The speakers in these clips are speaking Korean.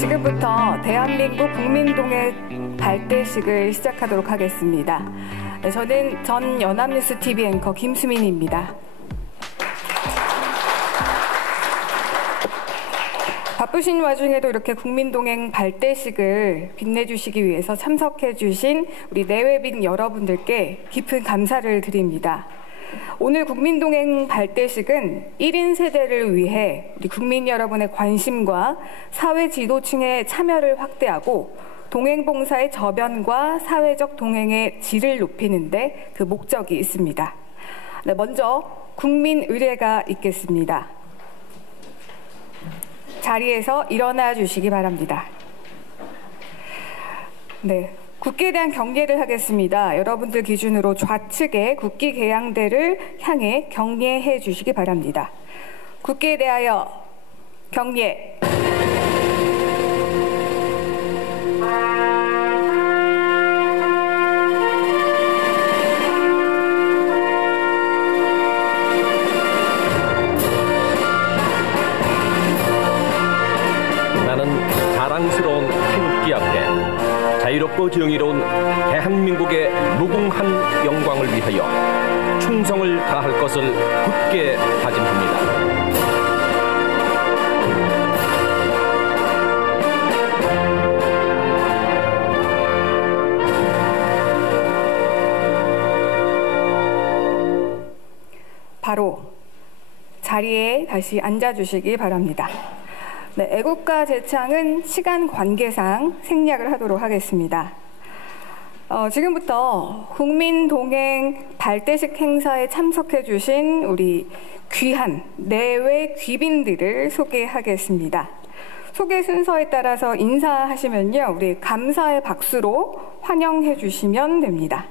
지금부터 대한민국 국민동행 발대식을 시작하도록 하겠습니다. 네, 저는 전 연합뉴스 TV 앵커 김수민입니다. 바쁘신 와중에도 이렇게 국민동행 발대식을 빛내주시기 위해서 참석해주신 우리 내외빈 여러분들께 깊은 감사를 드립니다. 오늘 국민동행 발대식은 1인 세대를 위해 우리 국민 여러분의 관심과 사회 지도층의 참여를 확대하고 동행봉사의 저변과 사회적 동행의 질을 높이는 데 그 목적이 있습니다. 네, 먼저 국민의례가 있겠습니다. 자리에서 일어나 주시기 바랍니다. 네, 국기에 대한 경례를 하겠습니다. 여러분들 기준으로 좌측에 국기 개양대를 향해 경례해 주시기 바랍니다. 국기에 대하여 경례. 자랑스러운 태극기 앞에 자유롭고 정의로운 대한민국의 무궁한 영광을 위하여 충성을 다할 것을 굳게 다짐합니다. 바로 자리에 다시 앉아주시기 바랍니다. 네, 애국가 제창은 시간 관계상 생략을 하도록 하겠습니다. 지금부터 국민동행 발대식 행사에 참석해 주신 우리 귀한 내외 귀빈들을 소개하겠습니다. 소개 순서에 따라서 인사하시면요, 우리 감사의 박수로 환영해 주시면 됩니다.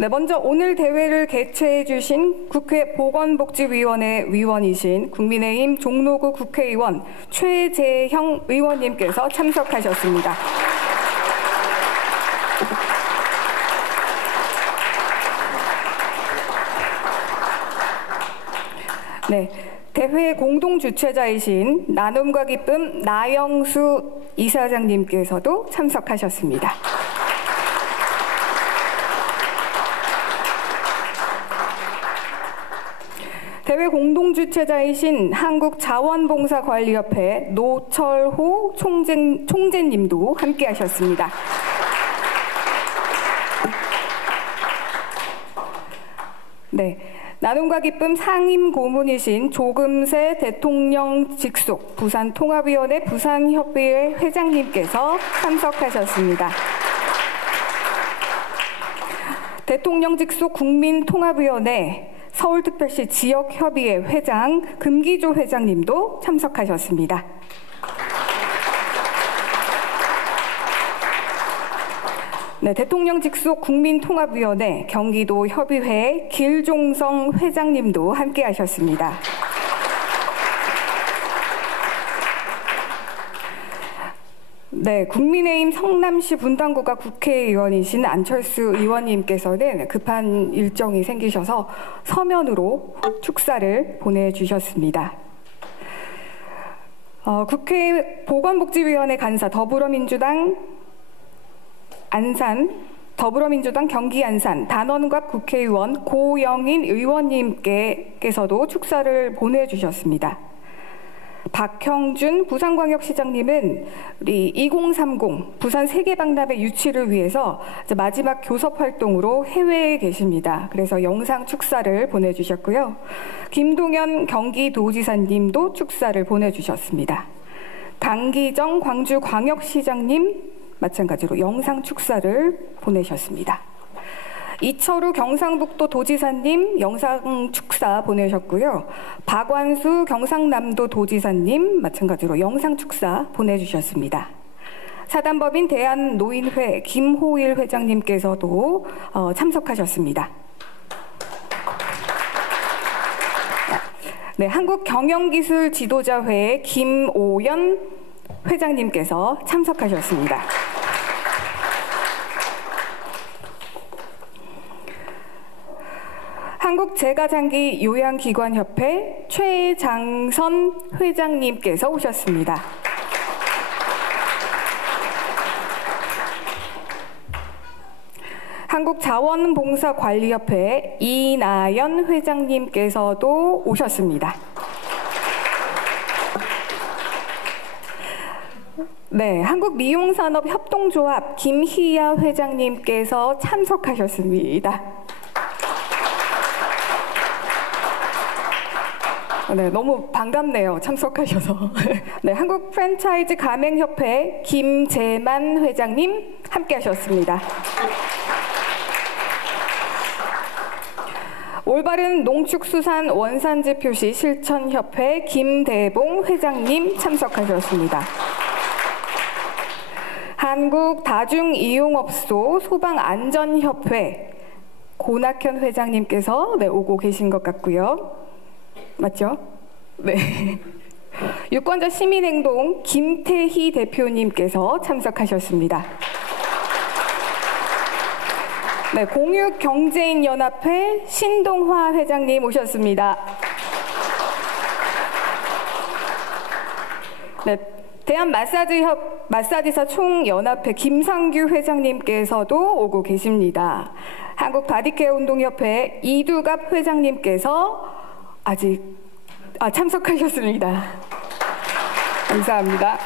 네, 먼저 오늘 대회를 개최해 주신 국회 보건복지위원회 위원이신 국민의힘 종로구 국회의원 최재형 의원님께서 참석하셨습니다. 네, 대회 공동 주최자이신 나눔과 기쁨 나영수 이사장님께서도 참석하셨습니다. 대회 공동주최자이신 한국자원봉사관리협회 노철호 총재님도 함께하셨습니다. 네, 나눔과 기쁨 상임 고문이신 조금세 대통령 직속 부산통합위원회 부산협의회 회장님께서 참석하셨습니다. 대통령 직속 국민통합위원회 서울특별시 지역협의회 회장 금기조 회장님도 참석하셨습니다. 네, 대통령 직속 국민통합위원회 경기도 협의회 길종성 회장님도 함께하셨습니다. 네, 국민의힘 성남시 분당구가 국회의원이신 안철수 의원님께서는 급한 일정이 생기셔서 서면으로 축사를 보내주셨습니다. 국회 보건복지위원회 간사 더불어민주당 경기 안산 단원갑 국회의원 고영인 의원님께서도 축사를 보내주셨습니다. 박형준 부산광역시장님은 우리 2030 부산 세계박람회 유치를 위해서 마지막 교섭 활동으로 해외에 계십니다. 그래서 영상 축사를 보내주셨고요. 김동연 경기도지사님도 축사를 보내주셨습니다. 강기정 광주광역시장님 마찬가지로 영상 축사를 보내셨습니다. 이철우 경상북도 도지사님 영상 축사 보내셨고요. 박완수 경상남도 도지사님 마찬가지로 영상 축사 보내주셨습니다. 사단법인 대한노인회 김호일 회장님께서도 참석하셨습니다. 네, 한국경영기술지도자회 김오연 회장님께서 참석하셨습니다. 한국제가장기 요양기관협회 최장선 회장님께서 오셨습니다. 한국자원봉사관리협회 이나연 회장님께서도 오셨습니다. 네, 한국미용산업협동조합 김희야 회장님께서 참석하셨습니다. 네, 너무 반갑네요. 참석하셔서. 네, 한국 프랜차이즈 가맹협회 김재만 회장님 함께하셨습니다. 올바른 농축수산 원산지 표시 실천협회 김대봉 회장님 참석하셨습니다. 한국 다중이용업소 소방안전협회 고낙현 회장님께서 오고 계신 것 같고요. 맞죠? 네. 유권자 시민행동 김태희 대표님께서 참석하셨습니다. 네, 공유경제인연합회 신동화 회장님 오셨습니다. 네, 대한마사지사 총연합회 김상규 회장님께서도 오고 계십니다. 한국바디케어 운동협회 이두갑 회장님께서 참석하셨습니다. 감사합니다.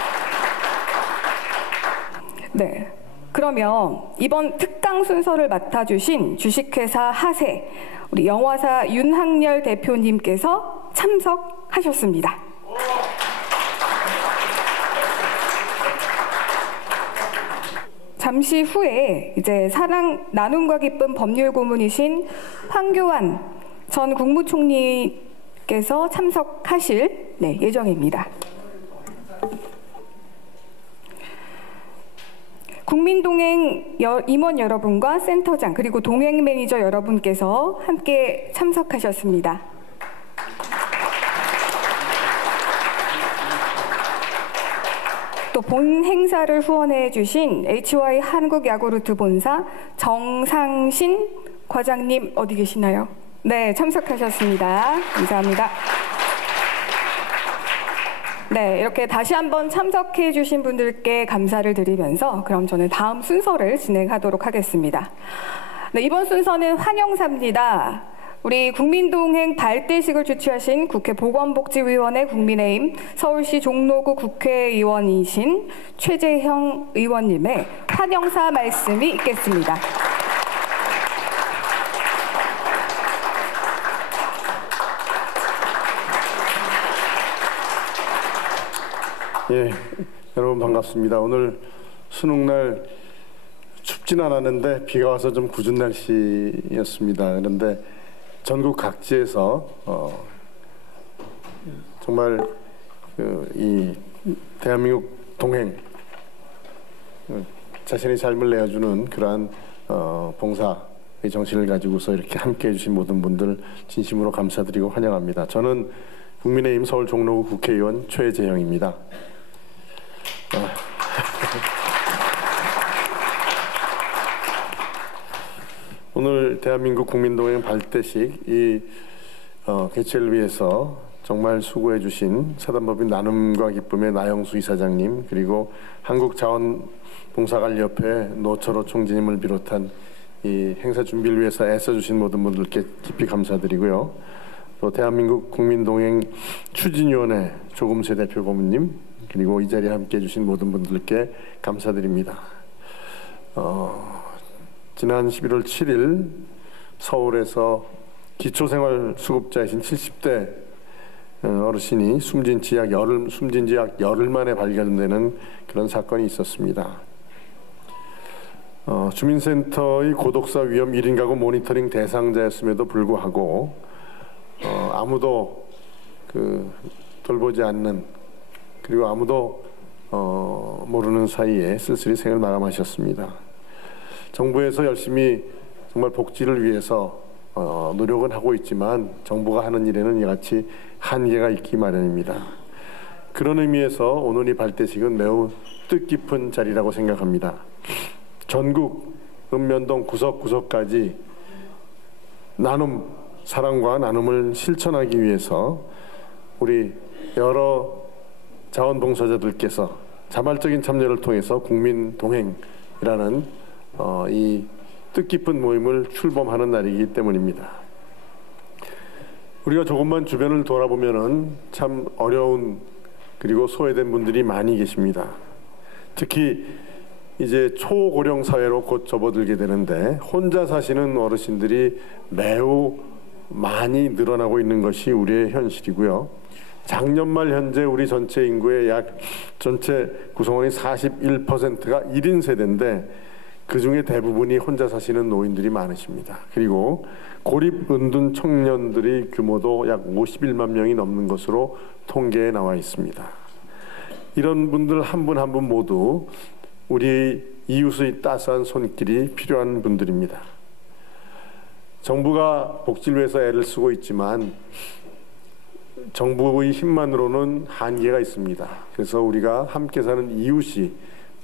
네, 그러면 이번 특강 순서를 맡아주신 주식회사 하세 우리 영화사 윤학열 대표님께서 참석하셨습니다. 잠시 후에 이제 사랑 나눔과 기쁨 법률 고문이신 황교안 전 국무총리께서 참석하실 예정입니다. 국민동행 임원 여러분과 센터장 그리고 동행 매니저 여러분께서 함께 참석하셨습니다. 또 본 행사를 후원해 주신 HY 한국야구르트 본사 정상신 과장님 어디 계시나요? 네, 참석하셨습니다. 감사합니다. 네, 이렇게 다시 한번 참석해 주신 분들께 감사를 드리면서 그럼 저는 다음 순서를 진행하도록 하겠습니다. 네, 이번 순서는 환영사입니다. 우리 국민동행 발대식을 주최하신 국회 보건복지위원회 국민의힘 서울시 종로구 국회의원이신 최재형 의원님의 환영사 말씀이 있겠습니다. 예, 여러분 반갑습니다. 오늘 수능날 춥진 않았는데 비가 와서 좀 궂은 날씨였습니다. 그런데 전국 각지에서 정말 이 대한민국 동행 자신의 삶을 내어주는 그러한 봉사의 정신을 가지고서 이렇게 함께해 주신 모든 분들 진심으로 감사드리고 환영합니다. 저는 국민의힘 서울 종로구 국회의원 최재형입니다. 오늘 대한민국 국민동행 발대식 개최를 위해서 정말 수고해 주신 사단법인 나눔과 기쁨의 나영수 이사장님 그리고 한국자원봉사관리협회 노철호 총재님을 비롯한 이 행사 준비를 위해서 애써주신 모든 분들께 깊이 감사드리고요. 또 대한민국 국민동행 추진위원회 조금세 대표 고문님 그리고 이 자리에 함께해 주신 모든 분들께 감사드립니다. 지난 11월 7일 서울에서 기초생활수급자이신 70대 어르신이 숨진 지 약 열흘 만에 발견되는 그런 사건이 있었습니다. 주민센터의 고독사 위험 1인 가구 모니터링 대상자였음에도 불구하고 아무도 돌보지 않는 그리고 아무도 모르는 사이에 쓸쓸히 생을 마감하셨습니다. 정부에서 열심히 정말 복지를 위해서 노력은 하고 있지만 정부가 하는 일에는 이같이 한계가 있기 마련입니다. 그런 의미에서 오늘 이 발대식은 매우 뜻깊은 자리라고 생각합니다. 전국 읍면동 구석구석까지 사랑과 나눔을 실천하기 위해서 우리 여러 자원봉사자들께서 자발적인 참여를 통해서 국민동행이라는 이 뜻깊은 모임을 출범하는 날이기 때문입니다. 우리가 조금만 주변을 돌아보면은 참 어려운 그리고 소외된 분들이 많이 계십니다. 특히 이제 초고령 사회로 곧 접어들게 되는데 혼자 사시는 어르신들이 매우 많이 늘어나고 있는 것이 우리의 현실이고요. 작년 말 현재 우리 전체 인구의 전체 구성원이 41%가 1인 세대인데 그중에 대부분이 혼자 사시는 노인들이 많으십니다. 그리고 고립 은둔 청년들의 규모도 약 51만 명이 넘는 것으로 통계에 나와 있습니다. 이런 분들 한 분 한 분 모두 우리 이웃의 따스한 손길이 필요한 분들입니다. 정부가 복지를 위해서 애를 쓰고 있지만 정부의 힘만으로는 한계가 있습니다. 그래서 우리가 함께 사는 이웃이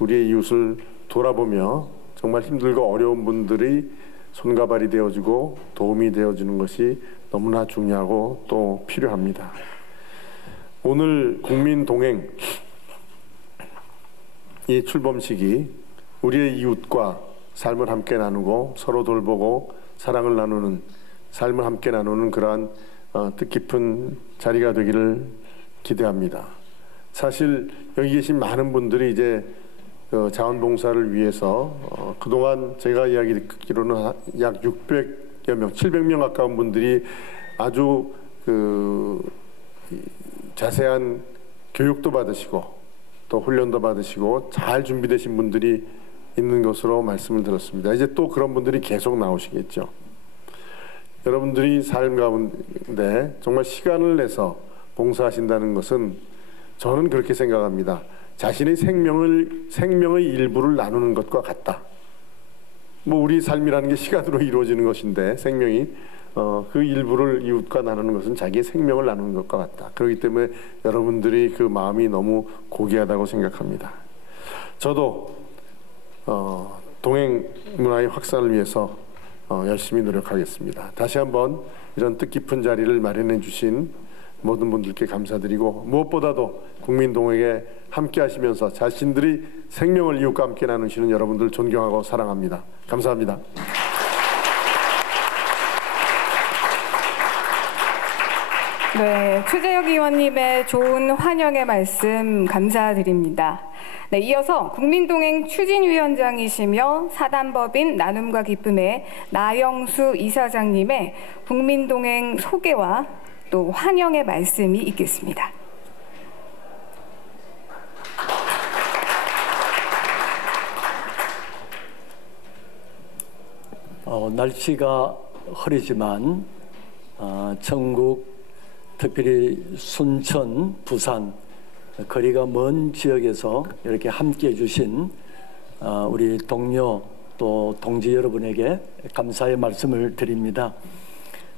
우리의 이웃을 돌아보며 정말 힘들고 어려운 분들의 손과 발이 되어주고 도움이 되어주는 것이 너무나 중요하고 또 필요합니다. 오늘 국민동행 이 출범식이 우리의 이웃과 삶을 함께 나누고 서로 돌보고 사랑을 나누는 삶을 함께 나누는 그러한 뜻깊은 자리가 되기를 기대합니다. 사실 여기 계신 많은 분들이 이제 자원봉사를 위해서 그동안 제가 이야기 듣기로는 약 600여 명, 700명 가까운 분들이 아주 자세한 교육도 받으시고 또 훈련도 받으시고 잘 준비되신 분들이 있는 것으로 말씀을 들었습니다. 이제 또 그런 분들이 계속 나오시겠죠. 여러분들이 삶 가운데 정말 시간을 내서 봉사하신다는 것은 저는 그렇게 생각합니다. 자신의 생명의 일부를 나누는 것과 같다. 뭐 우리 삶이라는 게 시간으로 이루어지는 것인데 생명이 그 일부를 이웃과 나누는 것은 자기의 생명을 나누는 것과 같다. 그렇기 때문에 여러분들이 그 마음이 너무 고귀하다고 생각합니다. 저도 동행 문화의 확산을 위해서 열심히 노력하겠습니다. 다시 한번 이런 뜻깊은 자리를 마련해 주신 모든 분들께 감사드리고 무엇보다도 국민동행에 함께 하시면서 자신들이 생명을 이웃과 함께 나누시는 여러분들 존경하고 사랑합니다. 감사합니다. 네, 최재혁 의원님의 좋은 환영의 말씀 감사드립니다. 네, 이어서 국민동행 추진위원장이시며 사단법인 나눔과 기쁨의 나영수 이사장님의 국민동행 소개와 또 환영의 말씀이 있겠습니다. 날씨가 흐리지만 전국 특별히 순천, 부산 거리가 먼 지역에서 이렇게 함께해 주신 우리 동료 또 동지 여러분에게 감사의 말씀을 드립니다.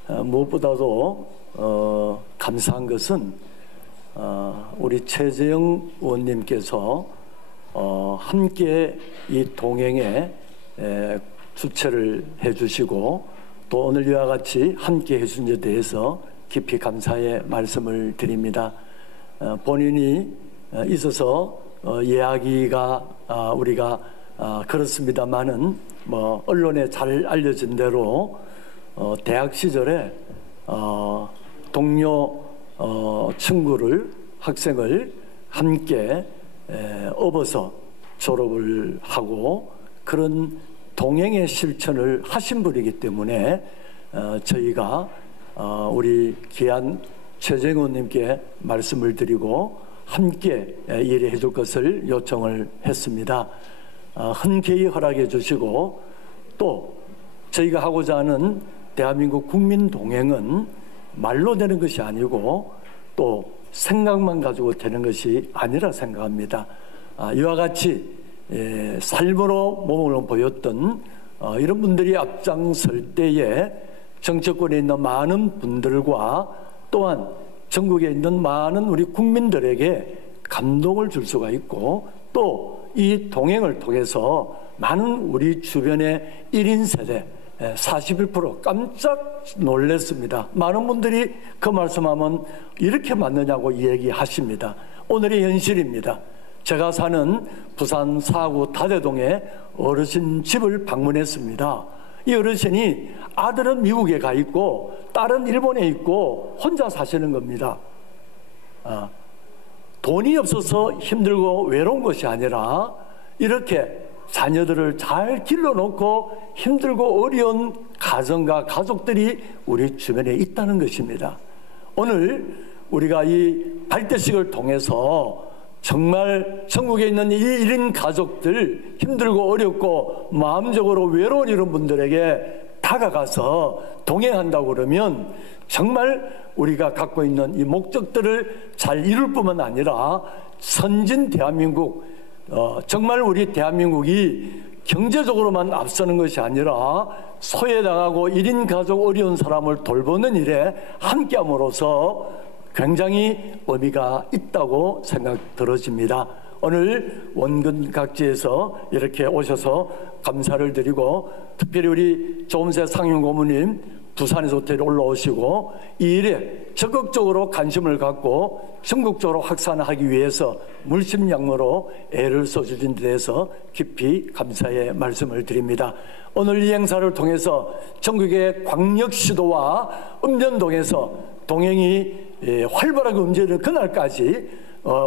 무엇보다도 감사한 것은 우리 최재형 의원님께서 함께 이 동행에 주최를 해주시고 또 오늘 이와 같이 함께 해준 데 대해서 깊이 감사의 말씀을 드립니다. 본인이 있어서 이야기가 우리가 그렇습니다만은 뭐 언론에 잘 알려진 대로 대학 시절에 동료 학생을 함께 업어서 졸업을 하고 그런 동행의 실천을 하신 분이기 때문에 저희가 우리 귀한 최재형 의원님께 말씀을 드리고 함께 일해 줄 것을 요청을 했습니다. 흔쾌히 허락해 주시고 또 저희가 하고자 하는 대한민국 국민동행은 말로 되는 것이 아니고 또 생각만 가지고 되는 것이 아니라 생각합니다. 이와 같이 삶으로 몸을 보였던 이런 분들이 앞장설 때에 정치권에 있는 많은 분들과 또한 전국에 있는 많은 우리 국민들에게 감동을 줄 수가 있고 또 이 동행을 통해서 많은 우리 주변의 1인 세대 41% 깜짝 놀랐습니다. 많은 분들이 그 말씀하면 이렇게 맞느냐고 얘기하십니다. 오늘의 현실입니다. 제가 사는 부산 사구 다대동에 어르신 집을 방문했습니다. 이 어르신이 아들은 미국에 가 있고 딸은 일본에 있고 혼자 사시는 겁니다. 돈이 없어서 힘들고 외로운 것이 아니라 이렇게 자녀들을 잘 길러놓고 힘들고 어려운 가정과 가족들이 우리 주변에 있다는 것입니다. 오늘 우리가 이 발대식을 통해서 정말 전국에 있는 이 1인 가족들, 힘들고 어렵고 마음적으로 외로운 이런 분들에게 다가가서 동행한다고 그러면 정말 우리가 갖고 있는 이 목적들을 잘 이룰 뿐만 아니라 선진 대한민국, 정말 우리 대한민국이 경제적으로만 앞서는 것이 아니라 소외당하고 1인 가족 어려운 사람을 돌보는 일에 함께함으로써 굉장히 의미가 있다고 생각 들어집니다. 오늘 원근 각지에서 이렇게 오셔서 감사를 드리고, 특별히 우리 조금새 상임고문님 부산에서 호텔에 올라오시고 이 일에 적극적으로 관심을 갖고 전국적으로 확산하기 위해서 물심양모로 애를 써주신 데 대해서 깊이 감사의 말씀을 드립니다. 오늘 이 행사를 통해서 전국의 광역시도와 읍면동에서 동행이 활발하게 움직이는 그날까지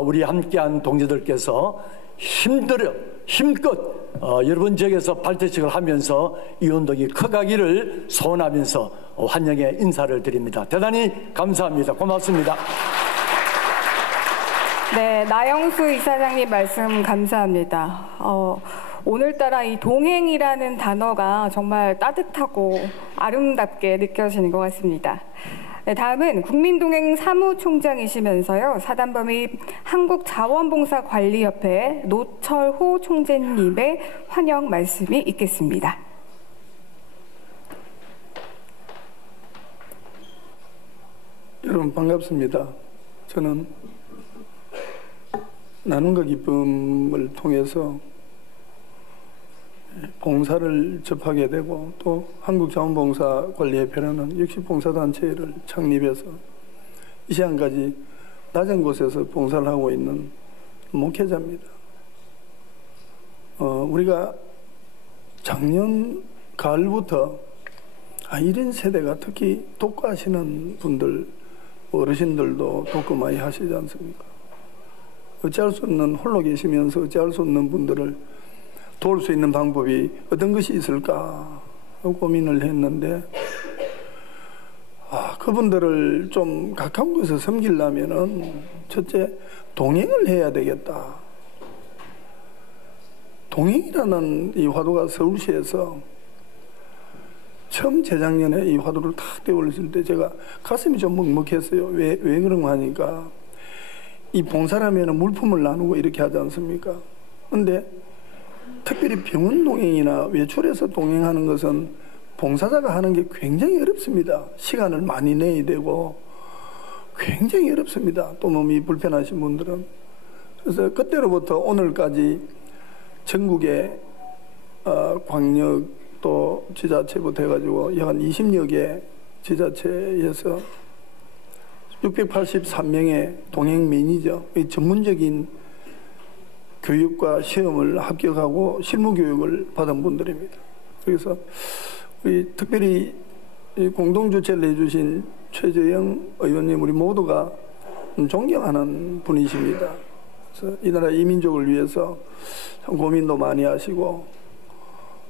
우리 함께한 동지들께서 힘껏 여러분 지역에서 발대식을 하면서 이 운동이 커가기를 소원하면서 환영의 인사를 드립니다. 대단히 감사합니다. 고맙습니다. 네, 나영수 이사장님 말씀 감사합니다. 오늘따라 이 동행이라는 단어가 정말 따뜻하고 아름답게 느껴지는 것 같습니다. 네, 다음은 국민동행 사무총장이시면서요, 사단법인 한국자원봉사관리협회 노철호 총재님의 환영 말씀이 있겠습니다. 여러분 반갑습니다. 저는 나눔과 기쁨을 통해서 봉사를 접하게 되고, 또 한국자원봉사관리협회라는 역시 봉사단체를 창립해서 이 시간까지 낮은 곳에서 봉사를 하고 있는 목회자입니다. 우리가 작년 가을부터 1인 세대가 특히 독거하시는 분들, 어르신들도 독거 많이 하시지 않습니까? 어찌할 수 없는, 홀로 계시면서 어찌할 수 없는 분들을 도울 수 있는 방법이 어떤 것이 있을까 고민을 했는데, 그분들을 좀 가까운 곳에서 섬기려면은 첫째 동행을 해야 되겠다. 동행이라는 이 화두가 서울시에서 처음 재작년에 이 화두를 탁 떼올렸을 때 제가 가슴이 좀 먹먹했어요. 왜 그런가 하니까, 이 봉사라면은 물품을 나누고 이렇게 하지 않습니까? 근데 특별히 병원 동행이나 외출해서 동행하는 것은 봉사자가 하는 게 굉장히 어렵습니다. 시간을 많이 내야 되고 굉장히 어렵습니다. 또 몸이 불편하신 분들은. 그래서 그때로부터 오늘까지 전국의 광역 또 지자체부터 해가지고 약 20여 개 지자체에서 683명의 동행 매니저, 전문적인 교육과 시험을 합격하고 실무 교육을 받은 분들입니다. 그래서 우리 특별히 공동 주최를 해주신 최재형 의원님, 우리 모두가 존경하는 분이십니다. 그래서 이 나라 이민족을 위해서 참 고민도 많이 하시고,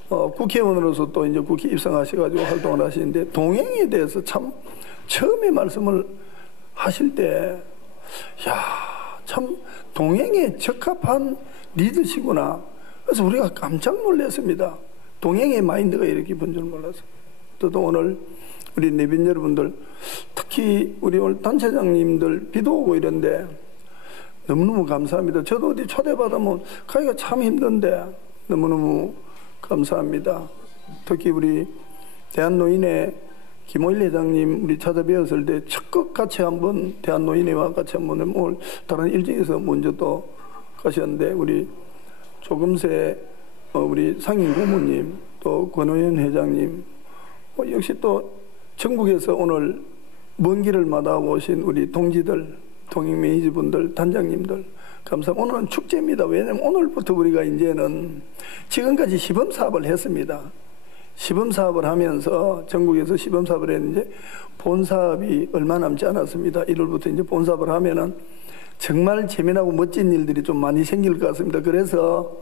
국회의원으로서 또 이제 국회 입성하셔가지고 활동을 하시는데, 동행에 대해서 참 처음에 말씀을 하실 때, 참 동행에 적합한 리더시구나. 그래서 우리가 깜짝 놀랐습니다. 동행의 마인드가 이렇게 깊은 줄 몰랐어요. 또 오늘 우리 내빈 여러분들, 특히 우리 오늘 단체장님들 비도 오고 이런데 너무너무 감사합니다. 저도 어디 초대받으면 가기가 참 힘든데 너무너무 감사합니다. 특히 우리 대한노인회 김호일 회장님 우리 찾아뵈었을 때 적극 같이 한번 대한노인회와 같이 한번 오늘 다른 일정에서 먼저 또 가셨는데, 우리 조금새 우리 상임고문님, 또 권호연 회장님, 역시 또 전국에서 오늘 먼 길을 마다하고 오신 우리 동지들, 동행 매니저분들, 단장님들 감사합니다. 오늘은 축제입니다. 왜냐하면 오늘부터 우리가 이제는 지금까지 시범사업을 했습니다. 시범사업을 하면서 전국에서 시범사업을 했는데 본사업이 얼마 남지 않았습니다. 1월부터 이제 본사업을 하면은 정말 재미나고 멋진 일들이 좀 많이 생길 것 같습니다. 그래서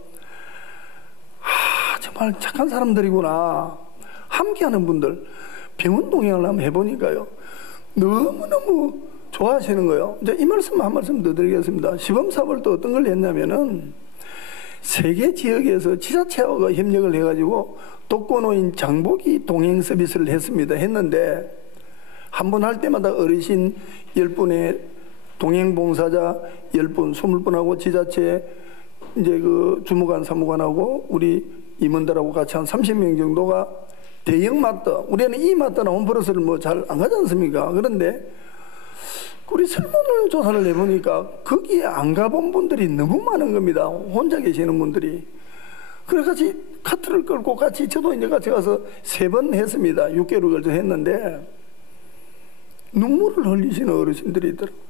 정말 착한 사람들이구나. 함께하는 분들 병원 동행을 한번 해보니까요. 너무너무 좋아하시는 거예요. 이제 이 말씀 한 말씀 더 드리겠습니다. 시범사업을 또 어떤 걸 했냐면은 세계 지역에서 지자체하고 협력을 해가지고 독거노인 장보기 동행 서비스를 했는데 한 번 할 때마다 어르신 10분의 동행봉사자 10분, 20분하고 지자체 이제 그 주무관, 사무관하고 우리 임원들하고 같이 한 30명 정도가 대형 마트, 우리는 이 마트나 홈플러스를 뭐 잘 안 가지 않습니까? 그런데 우리 설문조사를 해보니까 거기에 안 가본 분들이 너무 많은 겁니다. 혼자 계시는 분들이. 그래 같이 카트를 끌고 같이 저도 이제 같이 가서 3번 했습니다. 6개월 걸쳐 했는데 눈물을 흘리시는 어르신들이 있더라고요.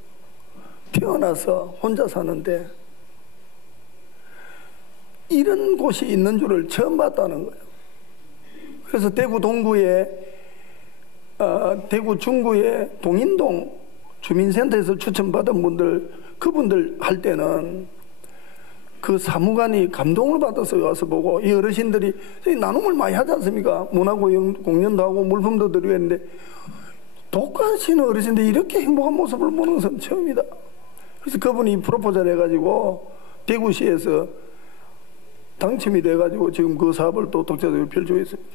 태어나서 혼자 사는데 이런 곳이 있는 줄을 처음 봤다는 거예요. 그래서 대구 동구에 대구 중구의 동인동 주민센터에서 추천받은 분들, 그분들 할 때는 그 사무관이 감동을 받아서 와서 보고 이 어르신들이 나눔을 많이 하지 않습니까? 문화공연도 하고 물품도 드리고 했는데 독가시는 어르신들이 이렇게 행복한 모습을 보는 것은 처음이다. 그래서 그분이 프로포즈를 해가지고 대구시에서 당첨이 돼가지고 지금 그 사업을 또 독자적으로 펼치고 있습니다.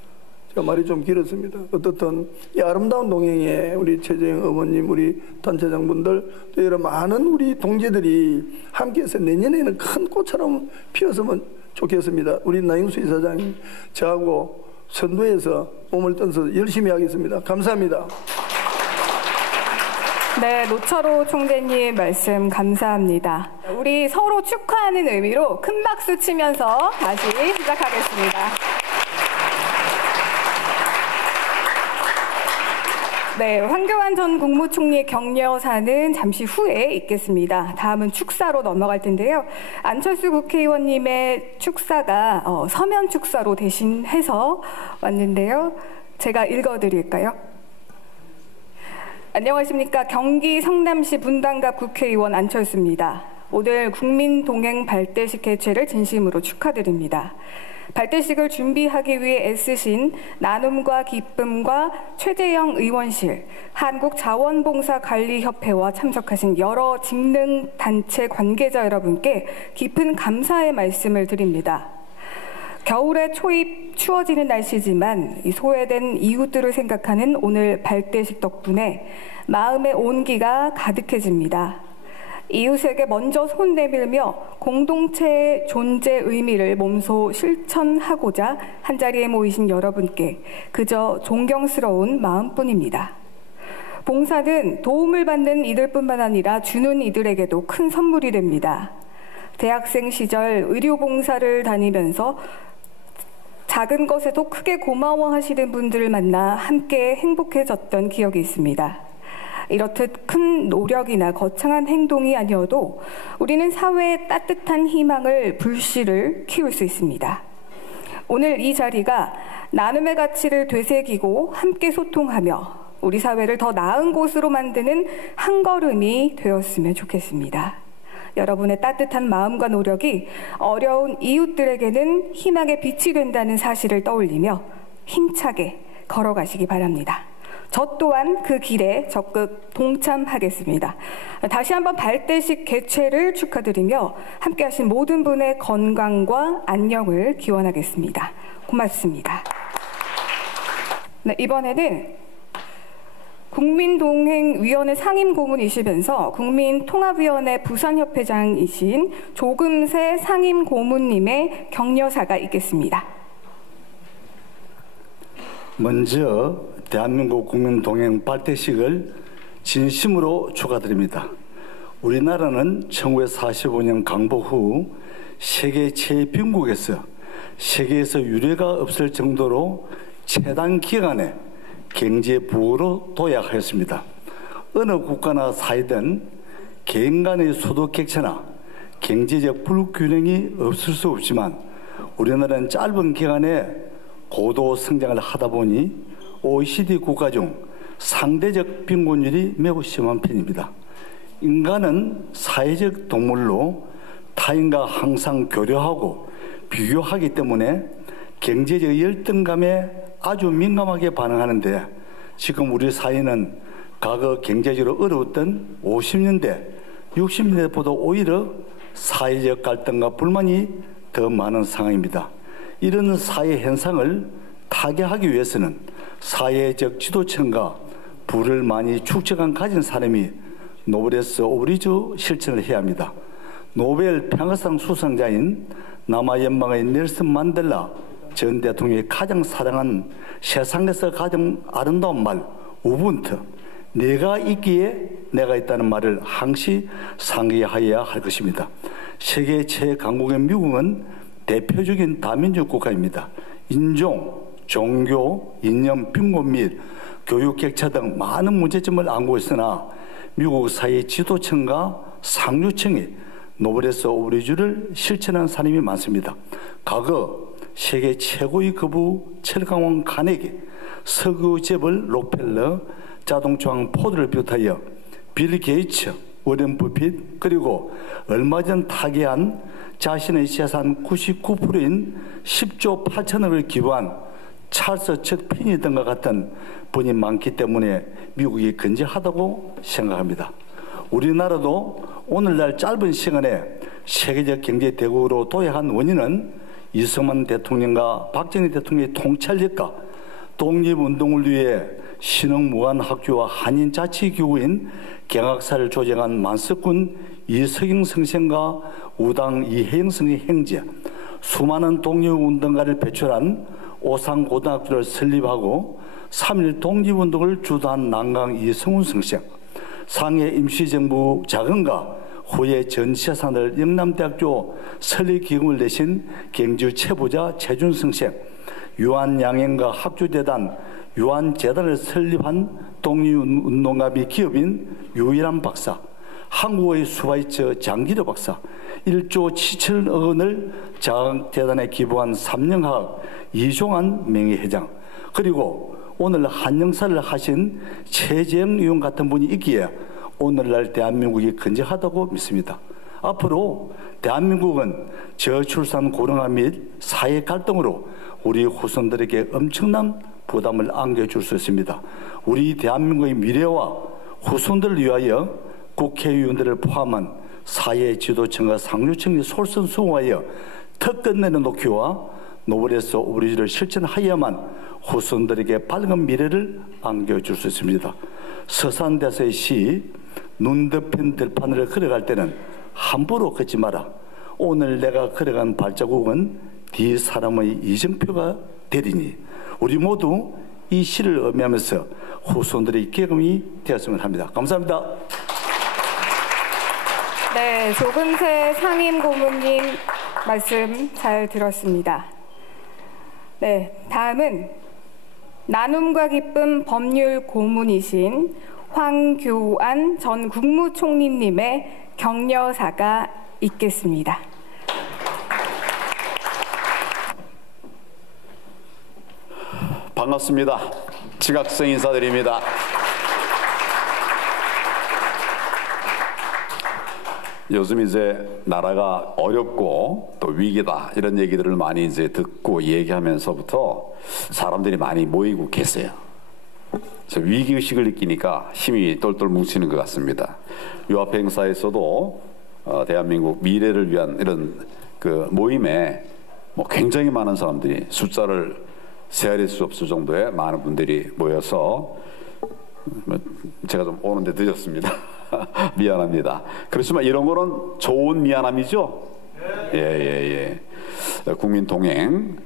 제가 말이 좀 길었습니다. 어떻든 이 아름다운 동행에 우리 최재형 어머님, 우리 단체장분들, 또 여러 많은 우리 동지들이 함께해서 내년에는 큰 꽃처럼 피었으면 좋겠습니다. 우리 나영수 이사장님, 저하고 선두에서 몸을 떠서 열심히 하겠습니다. 감사합니다. 네, 노철호 총재님 말씀 감사합니다. 우리 서로 축하하는 의미로 큰 박수 치면서 다시 시작하겠습니다. 네, 황교안 전 국무총리의 격려사는 잠시 후에 있겠습니다. 다음은 축사로 넘어갈 텐데요. 안철수 국회의원님의 축사가 서면 축사로 대신해서 왔는데요. 제가 읽어드릴까요? 안녕하십니까. 경기 성남시 분당갑 국회의원 안철수입니다. 오늘 국민동행 발대식 개최를 진심으로 축하드립니다. 발대식을 준비하기 위해 애쓰신 나눔과 기쁨과 최재형 의원실, 한국자원봉사관리협회와 참석하신 여러 직능단체 관계자 여러분께 깊은 감사의 말씀을 드립니다. 겨울의 초입 추워지는 날씨지만 이 소외된 이웃들을 생각하는 오늘 발대식 덕분에 마음의 온기가 가득해집니다. 이웃에게 먼저 손 내밀며 공동체의 존재 의미를 몸소 실천하고자 한자리에 모이신 여러분께 그저 존경스러운 마음뿐입니다. 봉사는 도움을 받는 이들뿐만 아니라 주는 이들에게도 큰 선물이 됩니다. 대학생 시절 의료봉사를 다니면서 작은 것에도 크게 고마워하시는 분들을 만나 함께 행복해졌던 기억이 있습니다. 이렇듯 큰 노력이나 거창한 행동이 아니어도 우리는 사회에 따뜻한 희망을 불씨를 키울 수 있습니다. 오늘 이 자리가 나눔의 가치를 되새기고 함께 소통하며 우리 사회를 더 나은 곳으로 만드는 한 걸음이 되었으면 좋겠습니다. 여러분의 따뜻한 마음과 노력이 어려운 이웃들에게는 희망의 빛이 된다는 사실을 떠올리며 힘차게 걸어가시기 바랍니다. 저 또한 그 길에 적극 동참하겠습니다. 다시 한번 발대식 개최를 축하드리며 함께하신 모든 분의 건강과 안녕을 기원하겠습니다. 고맙습니다. 네, 이번에는 국민동행위원회 상임고문이시면서 국민통합위원회 부산협회장이신 조금세 상임고문님의 격려사가 있겠습니다. 먼저 대한민국 국민동행 발대식을 진심으로 축하드립니다. 우리나라는 1945년 강복 후 세계 최빈국에서 세계에서 유례가 없을 정도로 최단 기간에 경제 부흥으로 도약하였습니다. 어느 국가나 사회든 개인 간의 소득 격차나 경제적 불균형이 없을 수 없지만 우리나라는 짧은 기간에 고도 성장을 하다 보니 OECD 국가 중 상대적 빈곤율이 매우 심한 편입니다. 인간은 사회적 동물로 타인과 항상 교류하고 비교하기 때문에 경제적 열등감에 아주 민감하게 반응하는데 지금 우리 사회는 과거 경제적으로 어려웠던 50년대, 60년대보다 오히려 사회적 갈등과 불만이 더 많은 상황입니다. 이런 사회 현상을 타개하기 위해서는 사회적 지도층과 부를 많이 축적한 가진 사람이 노벨에서 오브리주 실천을 해야 합니다. 노벨 평화상 수상자인 남아연방의 넬슨 만델라 전 대통령이 가장 사랑한 세상에서 가장 아름다운 말 우분투, 내가 있기에 내가 있다는 말을 항시 상기하여야 할 것입니다. 세계 최강국의 미국은 대표적인 다민족 국가입니다. 인종, 종교, 이념, 빈곤 및 교육 격차 등 많은 문제점을 안고 있으나 미국 사회 지도층과 상류층이 노벨에서 오브리주를 실천한 사람이 많습니다. 과거 세계 최고의 거부 철강왕 카네기, 석유 재벌 록펠러, 자동차왕 포드를 비롯하여 빌 게이츠, 워렌 버핏, 그리고 얼마 전 타계한 자신의 재산 99%인 10조 8천억을 기부한 찰스 척 피니 등과 같은 분이 많기 때문에 미국이 건재하다고 생각합니다. 우리나라도 오늘날 짧은 시간에 세계적 경제 대국으로 도약한 원인은 이승만 대통령과 박정희 대통령의 통찰력과 독립운동을 위해 신흥무관학교와 한인자치기구인 경학사를 조정한 만석군 이석영 선생과 우당 이혜영 선생의 형제, 수많은 독립운동가를 배출한 오상고등학교를 설립하고 3.1 독립운동을 주도한 난강 이성훈 선생, 상해 임시정부 자금과 후에 전 재산을 영남대학교 설립기금을 내신 경주 최부자 최준 선생, 유한양행과 학주재단, 유한재단을 설립한 독립운동가 및 기업인 유일한 박사, 한국의 수바이처 장기려 박사, 1조 7천억 원을 자강재단에 기부한 삼영학 이종환 명예회장, 그리고 오늘 한영사를 하신 최재형 의원 같은 분이 있기에 오늘날 대한민국이 건재하다고 믿습니다. 앞으로 대한민국은 저출산 고령화 및 사회 갈등으로 우리 후손들에게 엄청난 부담을 안겨줄 수 있습니다. 우리 대한민국의 미래와 후손들을 위하여 국회의원들을 포함한 사회 지도층과 상류층이 솔선수범하여 특권 내려놓기와 노벨에서 오브리주를 실천하여야만 후손들에게 밝은 미래를 안겨줄 수 있습니다. 서산대사의 시 눈 덮인 들판을 걸어갈 때는 함부로 걷지 마라. 오늘 내가 걸어간 발자국은 네 사람의 이정표가 되리니 우리 모두 이 시를 의미하면서 후손들의 경험이 되었으면 합니다. 감사합니다. 네, 조금세 상임고문님 말씀 잘 들었습니다. 네, 다음은 나눔과 기쁨 법률 고문이신 황교안 전 국무총리님의 격려사가 있겠습니다. 반갑습니다. 지각성 인사드립니다. 요즘 이제 나라가 어렵고 또 위기다 이런 얘기들을 많이 이제 듣고 얘기하면서부터 사람들이 많이 모이고 계세요. 위기의식을 느끼니까 힘이 똘똘 뭉치는 것 같습니다. 유아페 행사에서도 대한민국 미래를 위한 이런 그 모임에 굉장히 많은 사람들이 숫자를 세어릴 수 없을 정도의 많은 분들이 모여서 제가 좀 오는데 늦었습니다. 미안합니다. 그렇지만 이런 거는 좋은 미안함이죠? 예. 국민 동행,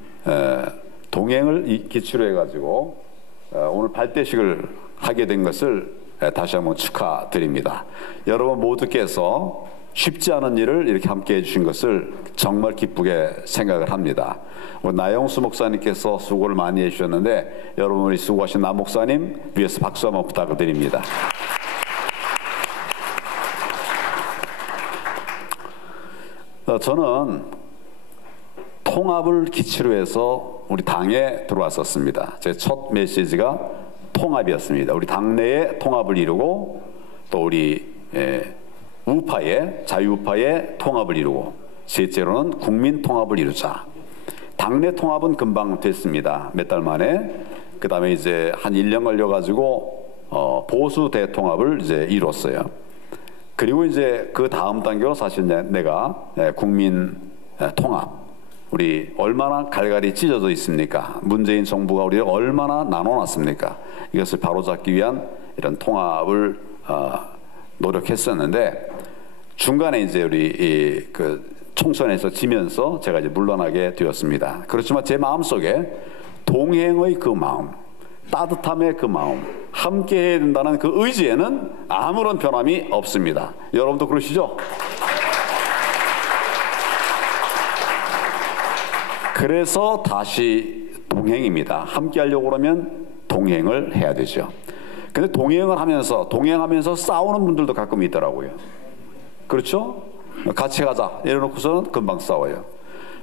동행을 기초로 해가지고 오늘 발대식을 하게 된 것을 다시 한번 축하드립니다. 여러분 모두께서 쉽지 않은 일을 이렇게 함께 해주신 것을 정말 기쁘게 생각을 합니다. 나영수 목사님께서 수고를 많이 해주셨는데 여러분이 수고하신 나 목사님 위에서 박수 한번 부탁드립니다. 저는 통합을 기치로 해서 우리 당에 들어왔었습니다. 제 첫 메시지가 통합이었습니다. 우리 당내의 통합을 이루고 또 우리 우파의 자유우파의 통합을 이루고 셋째로는 국민 통합을 이루자. 당내 통합은 금방 됐습니다. 몇 달 만에. 그 다음에 이제 한 1년 걸려가지고 보수 대통합을 이제 이뤘어요. 그리고 이제 그 다음 단계로 사실 내가 국민 통합, 우리 얼마나 갈갈이 찢어져 있습니까? 문재인 정부가 우리를 얼마나 나눠놨습니까? 이것을 바로잡기 위한 이런 통합을 노력했었는데 중간에 이제 우리 그 총선에서 지면서 제가 이제 물러나게 되었습니다. 그렇지만 제 마음속에 동행의 그 마음, 따뜻함의 그 마음, 함께 해야 된다는 그 의지에는 아무런 변함이 없습니다. 여러분도 그러시죠? 그래서 다시 동행입니다. 함께 하려고 그러면 동행을 해야 되죠. 근데 동행하면서 싸우는 분들도 가끔 있더라고요. 그렇죠? 같이 가자 이래놓고서는 금방 싸워요.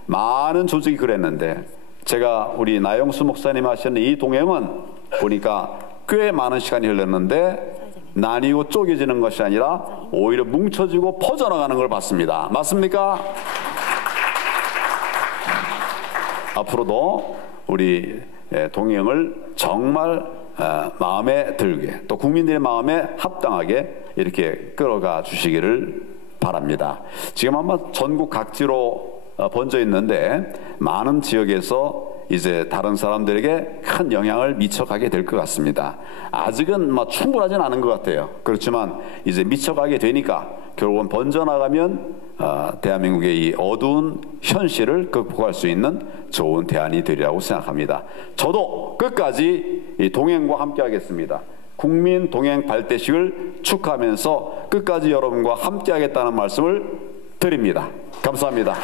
많은 조직이 그랬는데 제가 우리 나영수 목사님 하시는 이 동행은 보니까 꽤 많은 시간이 흘렀는데 나뉘고 쪼개지는 것이 아니라 오히려 뭉쳐지고 퍼져나가는 걸 봤습니다. 맞습니까? 앞으로도 우리 동행을 정말 마음에 들게 또 국민들의 마음에 합당하게 이렇게 끌어가 주시기를 바랍니다. 지금 아마 전국 각지로 번져 있는데 많은 지역에서 이제 다른 사람들에게 큰 영향을 미쳐가게 될 것 같습니다. 아직은 충분하진 않은 것 같아요. 그렇지만 이제 미쳐가게 되니까 결국은 번져나가면 대한민국의 이 어두운 현실을 극복할 수 있는 좋은 대안이 되리라고 생각합니다. 저도 끝까지 이 동행과 함께 하겠습니다. 국민 동행 발대식을 축하하면서 끝까지 여러분과 함께 하겠다는 말씀을 드립니다. 감사합니다.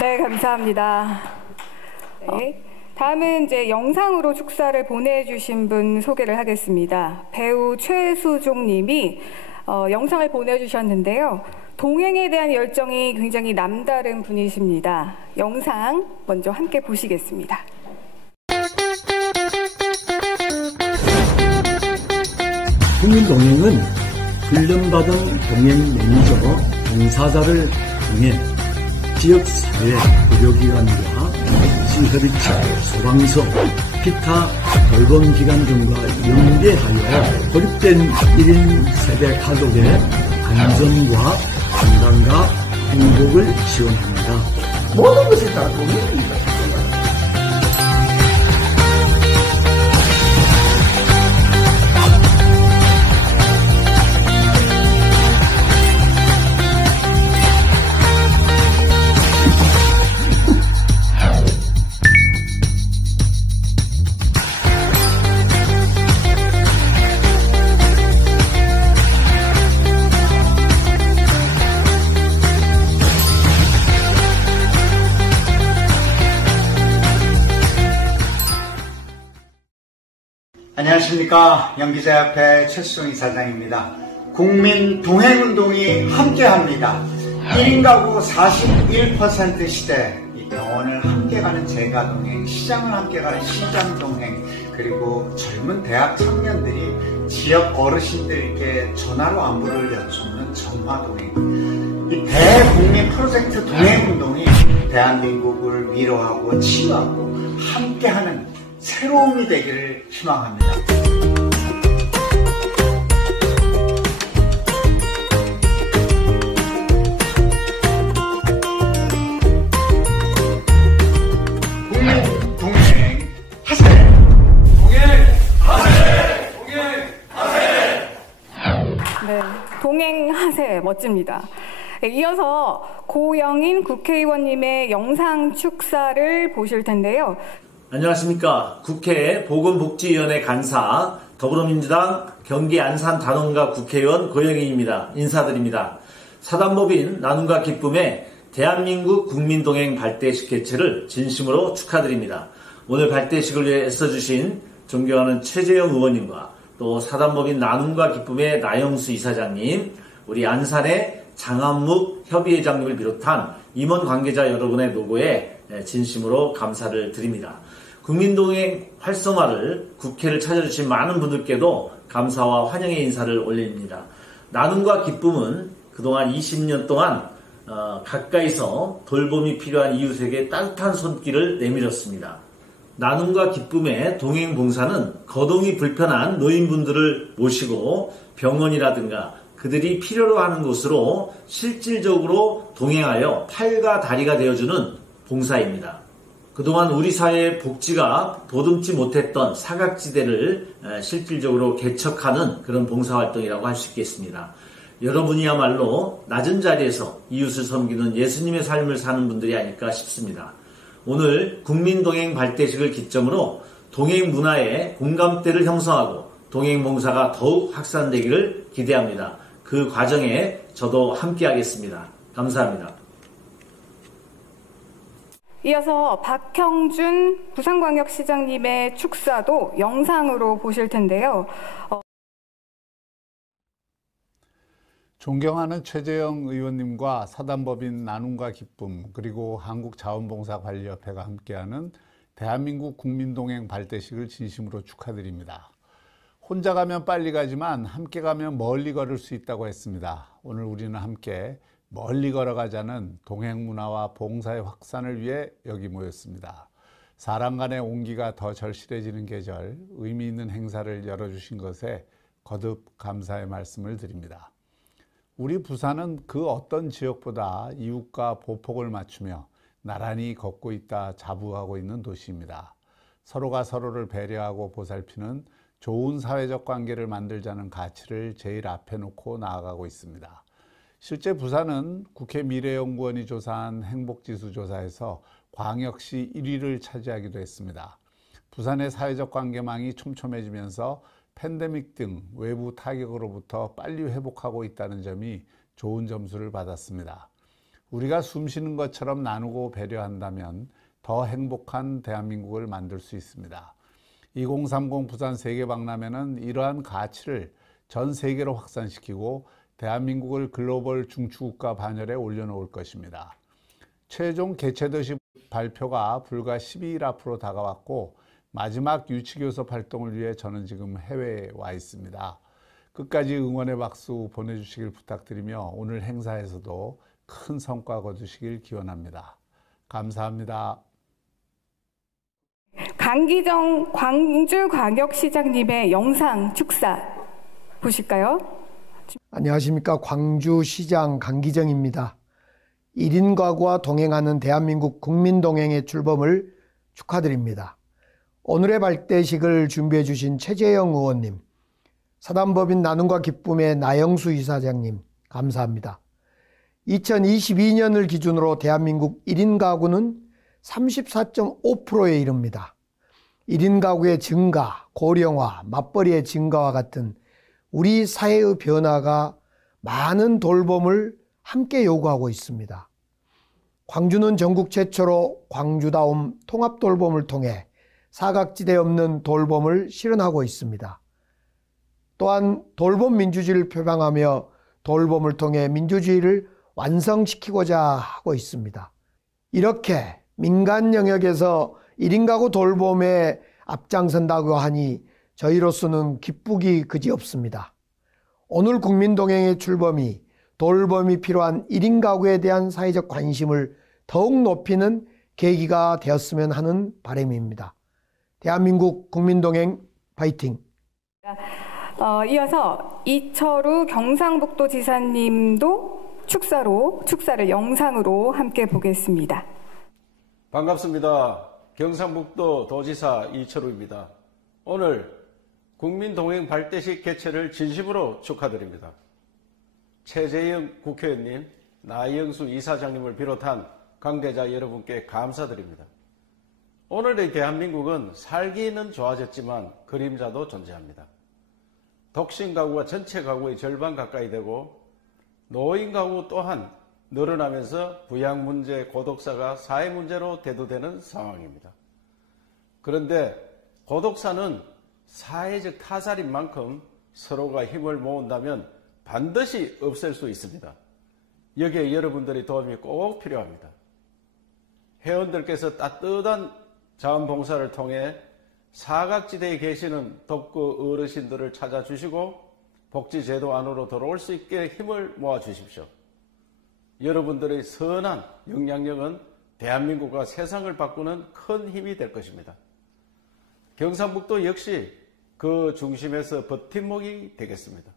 네, 감사합니다. 네. 다음은 이제 영상으로 축사를 보내주신 분 소개를 하겠습니다. 배우 최수종 님이 영상을 보내주셨는데요. 동행에 대한 열정이 굉장히 남다른 분이십니다. 영상 먼저 함께 보시겠습니다. 국민동행은 훈련받은 동행 매니저, 봉사자를 통해 지역사회, 의료기관과 시협의체, 소방서, 기타 돌봄기관 등과 연계하여 고립된 1인 세대 가족의 안전과 건강과 행복을 지원합니다. 모든 것이 다 동행입니다. 안녕하십니까. 영기자협회 최수종 이사장입니다. 국민 동행운동이 함께합니다. 1인 가구 41% 시대, 이 병원을 함께 가는 재가동행, 시장을 함께 가는 시장동행, 그리고 젊은 대학 청년들이 지역 어르신들께 전화로 안부를 여쭙는 전화동행, 이 대국민 프로젝트 동행운동이 대한민국을 위로하고 치유하고 함께하는 새로움이 되기를 희망합니다. 국민 동행 하세! 네, 동행하세 멋집니다. 이어서 고영인 국회의원님의 영상 축사를 보실 텐데요. 안녕하십니까. 국회 보건복지위원회 간사 더불어민주당 경기 안산 단원가 국회의원 고영인입니다. 인사드립니다. 사단법인 나눔과 기쁨의 대한민국 국민동행 발대식 개최를 진심으로 축하드립니다. 오늘 발대식을 위해 애써주신 존경하는 최재형 의원님과 또 사단법인 나눔과 기쁨의 나영수 이사장님, 우리 안산의 장한묵 협의회장님을 비롯한 임원 관계자 여러분의 노고에 진심으로 감사를 드립니다. 국민동행 활성화를 국회를 찾아주신 많은 분들께도 감사와 환영의 인사를 올립니다. 나눔과 기쁨은 그동안 20년 동안 가까이서 돌봄이 필요한 이웃에게 따뜻한 손길을 내밀었습니다. 나눔과 기쁨의 동행봉사는 거동이 불편한 노인분들을 모시고 병원이라든가 그들이 필요로 하는 곳으로 실질적으로 동행하여 팔과 다리가 되어주는 봉사입니다. 그동안 우리 사회의 복지가 보듬지 못했던 사각지대를 실질적으로 개척하는 그런 봉사활동이라고 할 수 있겠습니다. 여러분이야말로 낮은 자리에서 이웃을 섬기는 예수님의 삶을 사는 분들이 아닐까 싶습니다. 오늘 국민동행 발대식을 기점으로 동행 문화의 공감대를 형성하고 동행 봉사가 더욱 확산되기를 기대합니다. 그 과정에 저도 함께하겠습니다. 감사합니다. 이어서 박형준 부산광역시장님의 축사도 영상으로 보실 텐데요. 존경하는 최재형 의원님과 사단법인 나눔과 기쁨 그리고 한국자원봉사관리협회가 함께하는 대한민국 국민동행 발대식을 진심으로 축하드립니다. 혼자 가면 빨리 가지만 함께 가면 멀리 걸을 수 있다고 했습니다. 오늘 우리는 함께 멀리 걸어가자는 동행문화와 봉사의 확산을 위해 여기 모였습니다. 사람 간의 온기가 더 절실해지는 계절, 의미 있는 행사를 열어주신 것에 거듭 감사의 말씀을 드립니다. 우리 부산은 그 어떤 지역보다 이웃과 보폭을 맞추며 나란히 걷고 있다 자부하고 있는 도시입니다. 서로가 서로를 배려하고 보살피는 좋은 사회적 관계를 만들자는 가치를 제일 앞에 놓고 나아가고 있습니다. 실제 부산은 국회 미래연구원이 조사한 행복지수 조사에서 광역시 1위를 차지하기도 했습니다. 부산의 사회적 관계망이 촘촘해지면서 팬데믹 등 외부 타격으로부터 빨리 회복하고 있다는 점이 좋은 점수를 받았습니다. 우리가 숨쉬는 것처럼 나누고 배려한다면 더 행복한 대한민국을 만들 수 있습니다. 2030 부산 세계박람회는 이러한 가치를 전 세계로 확산시키고 대한민국을 글로벌 중추국가 반열에 올려놓을 것입니다. 최종 개최도시 발표가 불과 12일 앞으로 다가왔고 마지막 유치교섭 활동을 위해 저는 지금 해외에 와 있습니다. 끝까지 응원의 박수 보내주시길 부탁드리며 오늘 행사에서도 큰 성과 거두시길 기원합니다. 감사합니다. 강기정 광주광역시장님의 영상 축사 보실까요? 안녕하십니까. 광주시장 강기정입니다. 1인 가구와 동행하는 대한민국 국민동행의 출범을 축하드립니다. 오늘의 발대식을 준비해 주신 최재형 의원님, 사단법인 나눔과 기쁨의 나영수 이사장님 감사합니다. 2022년을 기준으로 대한민국 1인 가구는 34.5%에 이릅니다. 1인 가구의 증가, 고령화, 맞벌이의 증가와 같은 우리 사회의 변화가 많은 돌봄을 함께 요구하고 있습니다. 광주는 전국 최초로 광주다움 통합돌봄을 통해 사각지대 없는 돌봄을 실현하고 있습니다. 또한 돌봄 민주주의를 표방하며 돌봄을 통해 민주주의를 완성시키고자 하고 있습니다. 이렇게 민간 영역에서 1인 가구 돌봄에 앞장선다고 하니 저희로서는 기쁘기 그지없습니다. 오늘 국민동행의 출범이 돌봄이 필요한 1인 가구에 대한 사회적 관심을 더욱 높이는 계기가 되었으면 하는 바람입니다. 대한민국 국민동행 파이팅! 이어서 이철우 경상북도지사님도 축사를 영상으로 함께 보겠습니다. 반갑습니다. 경상북도 도지사 이철우입니다. 오늘 국민동행 발대식 개최를 진심으로 축하드립니다. 최재형 국회의원님, 나영수 이사장님을 비롯한 관계자 여러분께 감사드립니다. 오늘의 대한민국은 살기는 좋아졌지만 그림자도 존재합니다. 독신 가구가 전체 가구의 절반 가까이 되고 노인 가구 또한 늘어나면서 부양 문제, 고독사가 사회 문제로 대두되는 상황입니다. 그런데 고독사는 사회적 타살인 만큼 서로가 힘을 모은다면 반드시 없앨 수 있습니다. 여기에 여러분들의 도움이 꼭 필요합니다. 회원들께서 따뜻한 자원봉사를 통해 사각지대에 계시는 독거 어르신들을 찾아주시고 복지제도 안으로 들어올 수 있게 힘을 모아주십시오. 여러분들의 선한 영향력은 대한민국과 세상을 바꾸는 큰 힘이 될 것입니다. 경상북도 역시 그 중심에서 버팀목이 되겠습니다.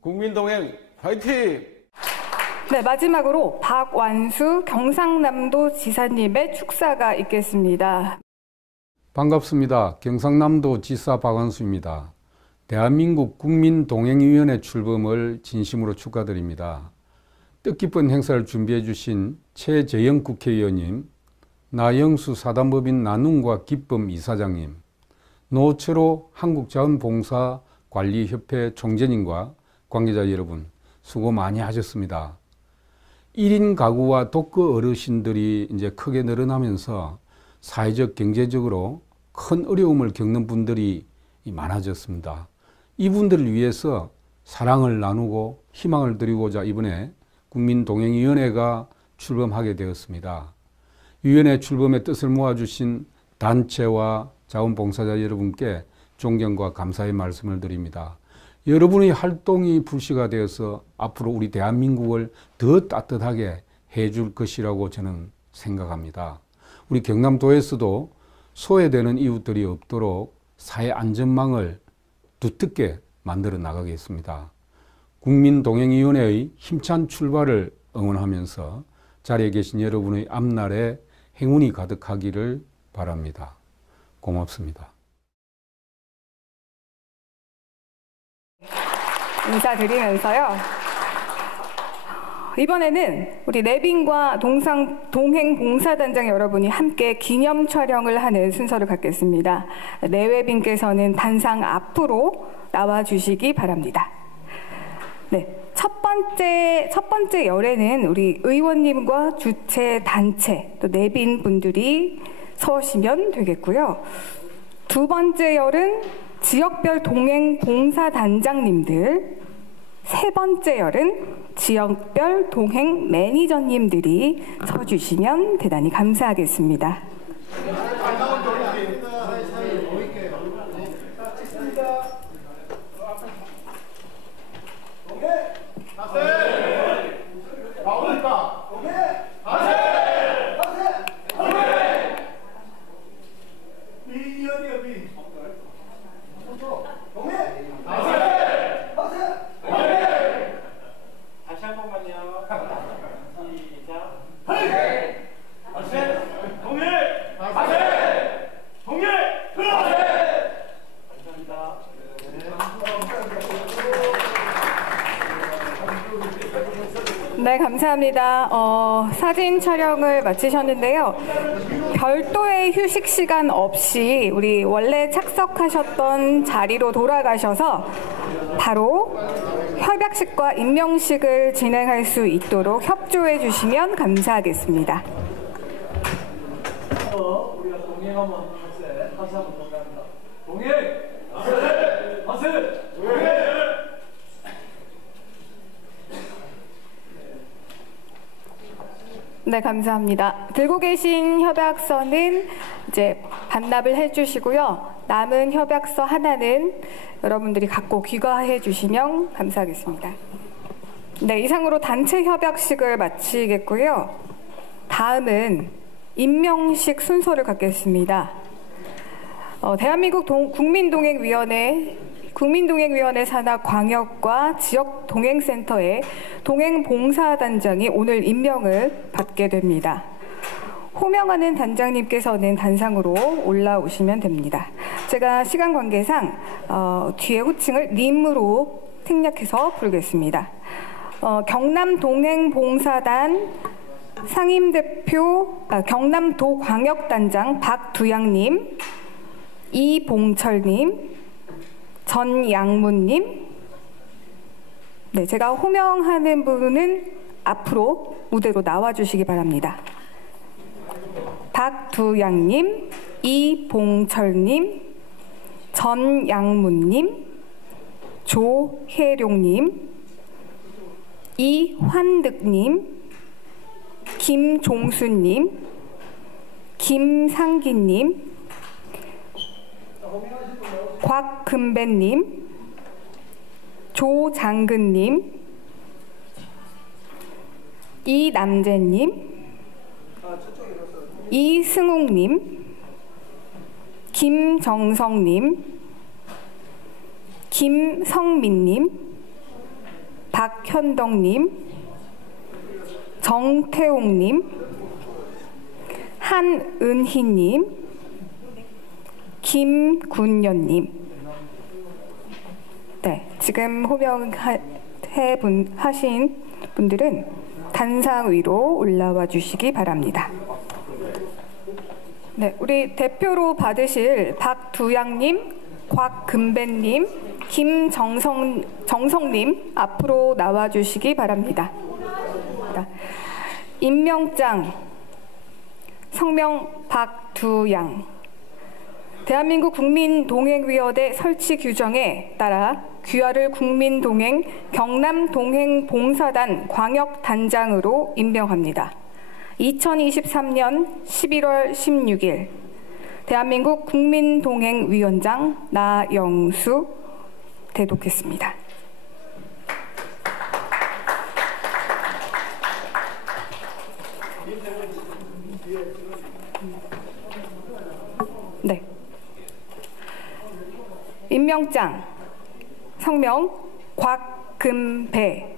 국민동행 화이팅! 네, 마지막으로 박완수 경상남도 지사님의 축사가 있겠습니다. 반갑습니다. 경상남도 지사 박완수입니다. 대한민국 국민동행위원회 출범을 진심으로 축하드립니다. 뜻깊은 행사를 준비해 주신 최재형 국회의원님, 나영수 사단법인 나눔과 기쁨 이사장님, 노철호 한국자원봉사관리협회 총재님과 관계자 여러분, 수고 많이 하셨습니다. 1인 가구와 독거 어르신들이 이제 크게 늘어나면서 사회적, 경제적으로 큰 어려움을 겪는 분들이 많아졌습니다. 이분들을 위해서 사랑을 나누고 희망을 드리고자 이번에 국민동행위원회가 출범하게 되었습니다. 위원회 출범의 뜻을 모아주신 단체와 자원봉사자 여러분께 존경과 감사의 말씀을 드립니다. 여러분의 활동이 불씨가 되어서 앞으로 우리 대한민국을 더 따뜻하게 해줄 것이라고 저는 생각합니다. 우리 경남도에서도 소외되는 이웃들이 없도록 사회 안전망을 두텁게 만들어 나가겠습니다. 국민동행위원회의 힘찬 출발을 응원하면서 자리에 계신 여러분의 앞날에 행운이 가득하기를 바랍니다. 고맙습니다. 인사드리면서요. 이번에는 우리 내빈과 동행봉사단장 여러분이 함께 기념 촬영을 하는 순서를 갖겠습니다. 내외빈께서는 단상 앞으로 나와주시기 바랍니다. 네, 첫 번째 열에는 우리 의원님과 주최 단체 또 내빈 분들이 서시면 되겠고요. 두 번째 열은 지역별 동행 봉사단장님들, 세 번째 열은 지역별 동행 매니저님들이 서주시면 대단히 감사하겠습니다. 네, 감사합니다. 사진 촬영을 마치셨는데요. 별도의 휴식 시간 없이 우리 원래 착석하셨던 자리로 돌아가셔서 바로 협약식과 임명식을 진행할 수 있도록 협조해 주시면 감사하겠습니다. 우리가 동행하면 하세 한번 동행합니다. 동행! 하세! 하세! 동행! 네, 감사합니다. 들고 계신 협약서는 이제 반납을 해주시고요. 남은 협약서 하나는 여러분들이 갖고 귀가해 주시면 감사하겠습니다. 네, 이상으로 단체 협약식을 마치겠고요. 다음은 임명식 순서를 갖겠습니다. 대한민국 국민동행위원회 산하 광역과 지역 동행센터의 동행봉사단장이 오늘 임명을 받게 됩니다. 호명하는 단장님께서는 단상으로 올라오시면 됩니다. 제가 시간 관계상 뒤에 호칭을 님으로 생략해서 부르겠습니다. 경남동행봉사단 상임대표 경남도광역단장 박두양님, 이봉철님, 전양문님, 네, 제가 호명하는 분은 앞으로 무대로 나와주시기 바랍니다. 박두양님, 이봉철님, 전양문님, 조혜룡님, 이환득님, 김종수님, 김상기님, 곽금배님, 조장근님, 이남재님, 이승욱님, 김정성님, 김성민님, 박현덕님, 정태웅님, 한은희님, 김군년님. 네, 지금 호명하신 분들은 단상 위로 올라와 주시기 바랍니다. 네, 우리 대표로 받으실 박두양님, 곽금배님, 김정성님 앞으로 나와 주시기 바랍니다. 임명장, 성명 박두양. 대한민국 국민동행위원회 설치 규정에 따라 귀하를 국민동행 경남동행봉사단 광역단장으로 임명합니다. 2023년 11월 16일 대한민국 국민동행위원장 나영수 대독했습니다. 네. 임명장, 성명 곽금배.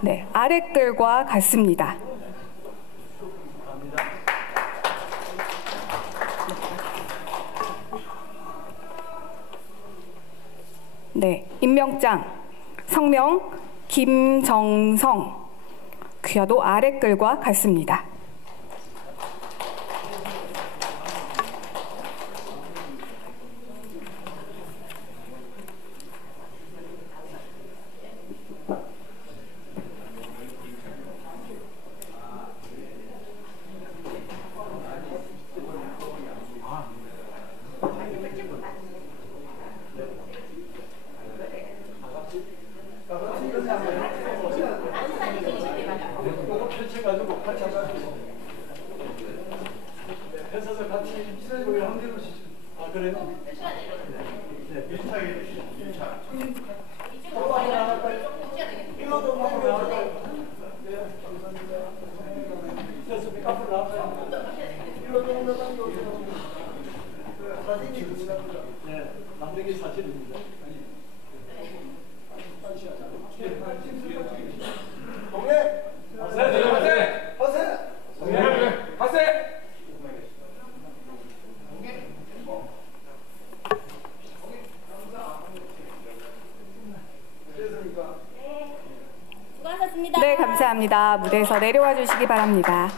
네, 아래 글과 같습니다. 네, 임명장, 성명 김정성. 귀하도 아래 글과 같습니다. 네, 감사합니다. 무대에서 내려와 주시기 바랍니다.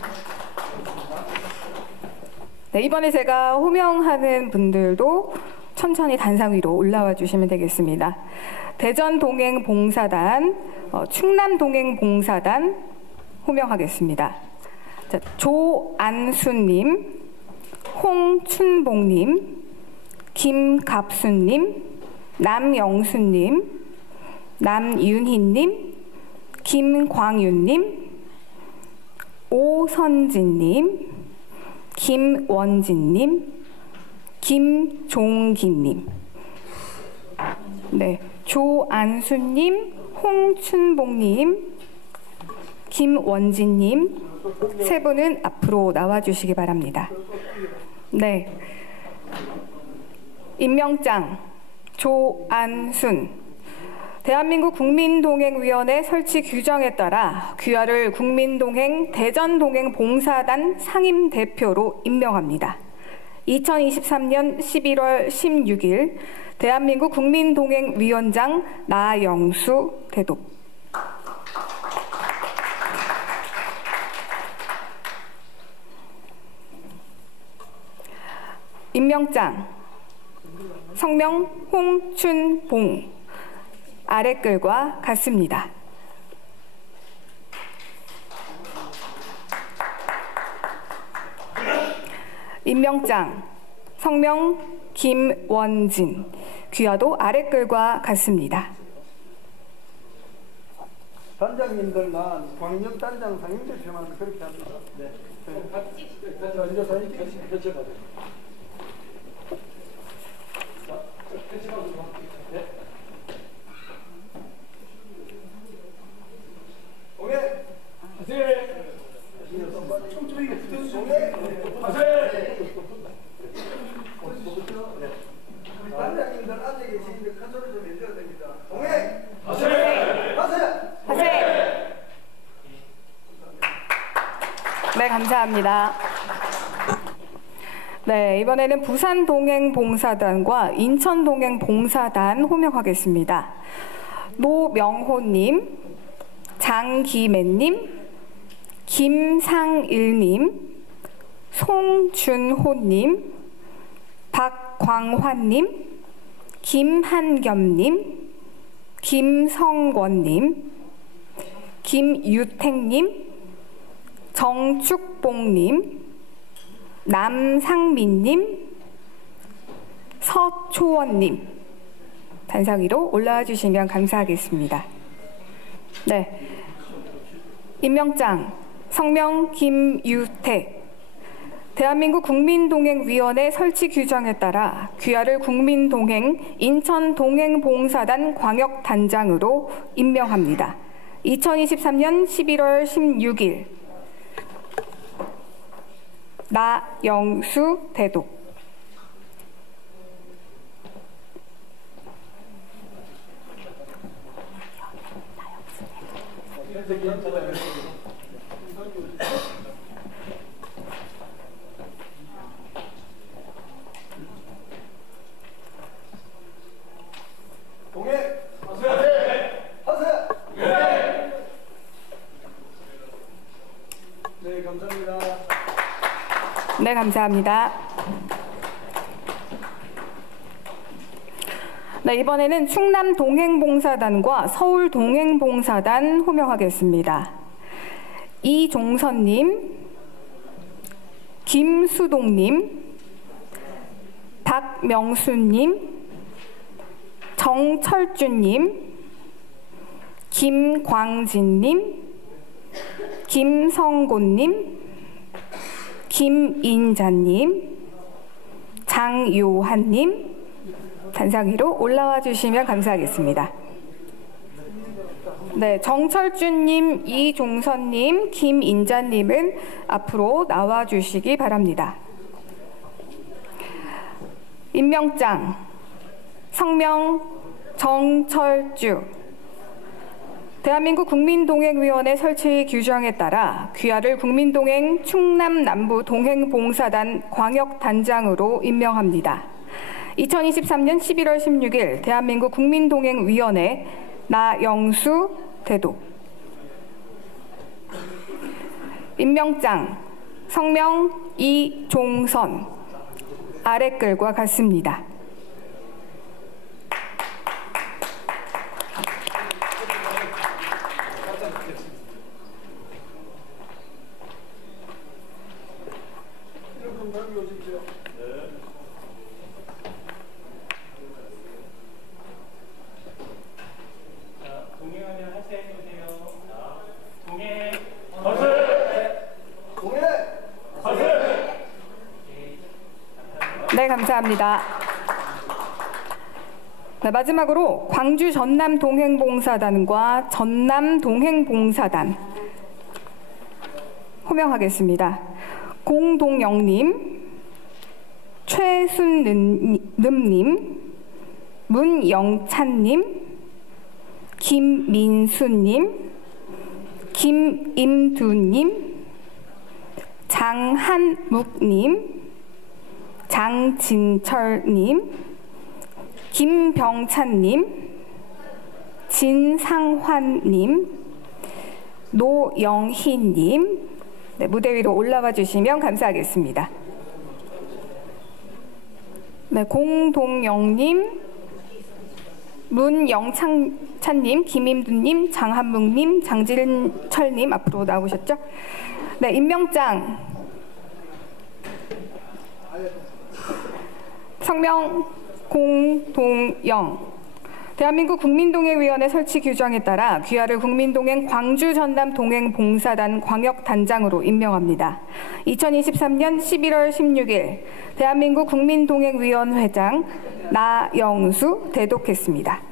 네, 이번에 제가 호명하는 분들도 천천히 단상 위로 올라와 주시면 되겠습니다. 대전동행봉사단, 충남동행봉사단 호명하겠습니다. 자, 조안수님, 홍춘봉님, 김갑수님, 남영수님, 남윤희님, 김광윤님, 오선진님, 김원진님, 김종기님. 네, 조안수님, 홍춘봉님, 김원진님 세 분은 앞으로 나와주시기 바랍니다. 네, 임명장 조안순. 대한민국 국민동행위원회 설치 규정에 따라 귀하를 국민동행 대전동행봉사단 상임대표로 임명합니다. 2023년 11월 16일 대한민국 국민동행위원장 나영수 대독. 임명장 성명 홍춘봉. 아래 글과 같습니다. 임명장 성명 김원진. 귀하도 아랫글과 같습니다. 단장님들만 광역 단장 상임대표만 그렇게 합니다. 네. 자, 이제 사진 펼쳐가세요. 단장님들 앉아 계시는데 큰 소리 좀 해줘야 됩니다. 동행! 하세! 네, 감사합니다. 네, 이번에는 부산 동행봉사단과 인천 동행봉사단 호명하겠습니다. 노명호님, 장기매님, 김상일님, 송준호님, 박광환님, 김한겸님, 김성권님, 김유택님, 정축봉님, 남상민님, 서초원님 단상 위로 올라와 주시면 감사하겠습니다. 네, 임명장 성명 김유택. 대한민국 국민동행위원회 설치 규정에 따라 귀하를 국민동행 인천동행봉사단 광역단장으로 임명합니다. 2023년 11월 16일 나영수 대독. 네, 감사합니다. 네, 감사합니다. 네, 이번에는 충남 동행봉사단과 서울 동행봉사단 호명하겠습니다. 이종선님, 김수동님, 박명수님, 정철주님, 김광진님, 김성곤님, 김인자님, 장요한님 단상 위로 올라와 주시면 감사하겠습니다. 네, 정철주님, 이종선님, 김인자님은 앞으로 나와 주시기 바랍니다. 임명장 성명 정철주. 대한민국 국민동행위원회 설치 규정에 따라 귀하를 국민동행 충남 남부 동행봉사단 광역단장으로 임명합니다. 2023년 11월 16일 대한민국 국민동행위원회 나영수 대독. 임명장 성명 이종선. 아랫글과 같습니다. 네, 감사합니다. 네, 마지막으로 광주 전남 동행봉사단과 전남 동행봉사단 호명하겠습니다. 공동영님, 최순름님, 문영찬님, 김민수님, 김임두님, 장한묵님, 장진철님, 김병찬님, 진상환님, 노영희님, 네, 무대 위로 올라와 주시면 감사하겠습니다. 네, 공동영님, 문영찬님, 김임두님, 장한묵님, 장진철님 앞으로 나오셨죠? 네, 임명장 성명 공동영. 대한민국 국민동행위원회 설치 규정에 따라 귀하를 국민동행 광주 전남 동행 봉사단 광역단장으로 임명합니다. 2023년 11월 16일 대한민국 국민동행위원회장 나영수 대독했습니다.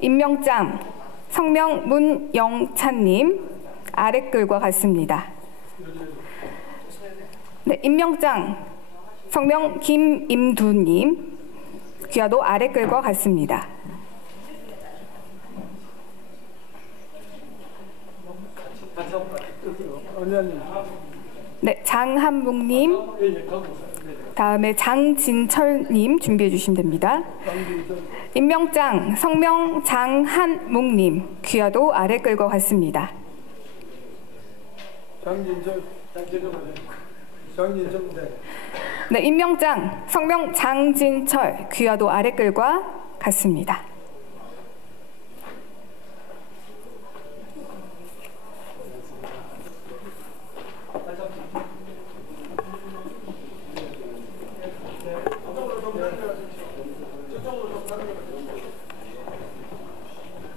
임명장 성명 문영찬님 아랫글과 같습니다. 네, 임명장 성명 김임두님 귀하도 아랫글과 같습니다. 네, 장한묵님, 다음에 장진철님 준비해 주시면 됩니다. 임명장 성명 장한묵님 귀하도 아랫글과 같습니다. 네, 임명장 성명 장진철 귀하도 아랫글과 같습니다.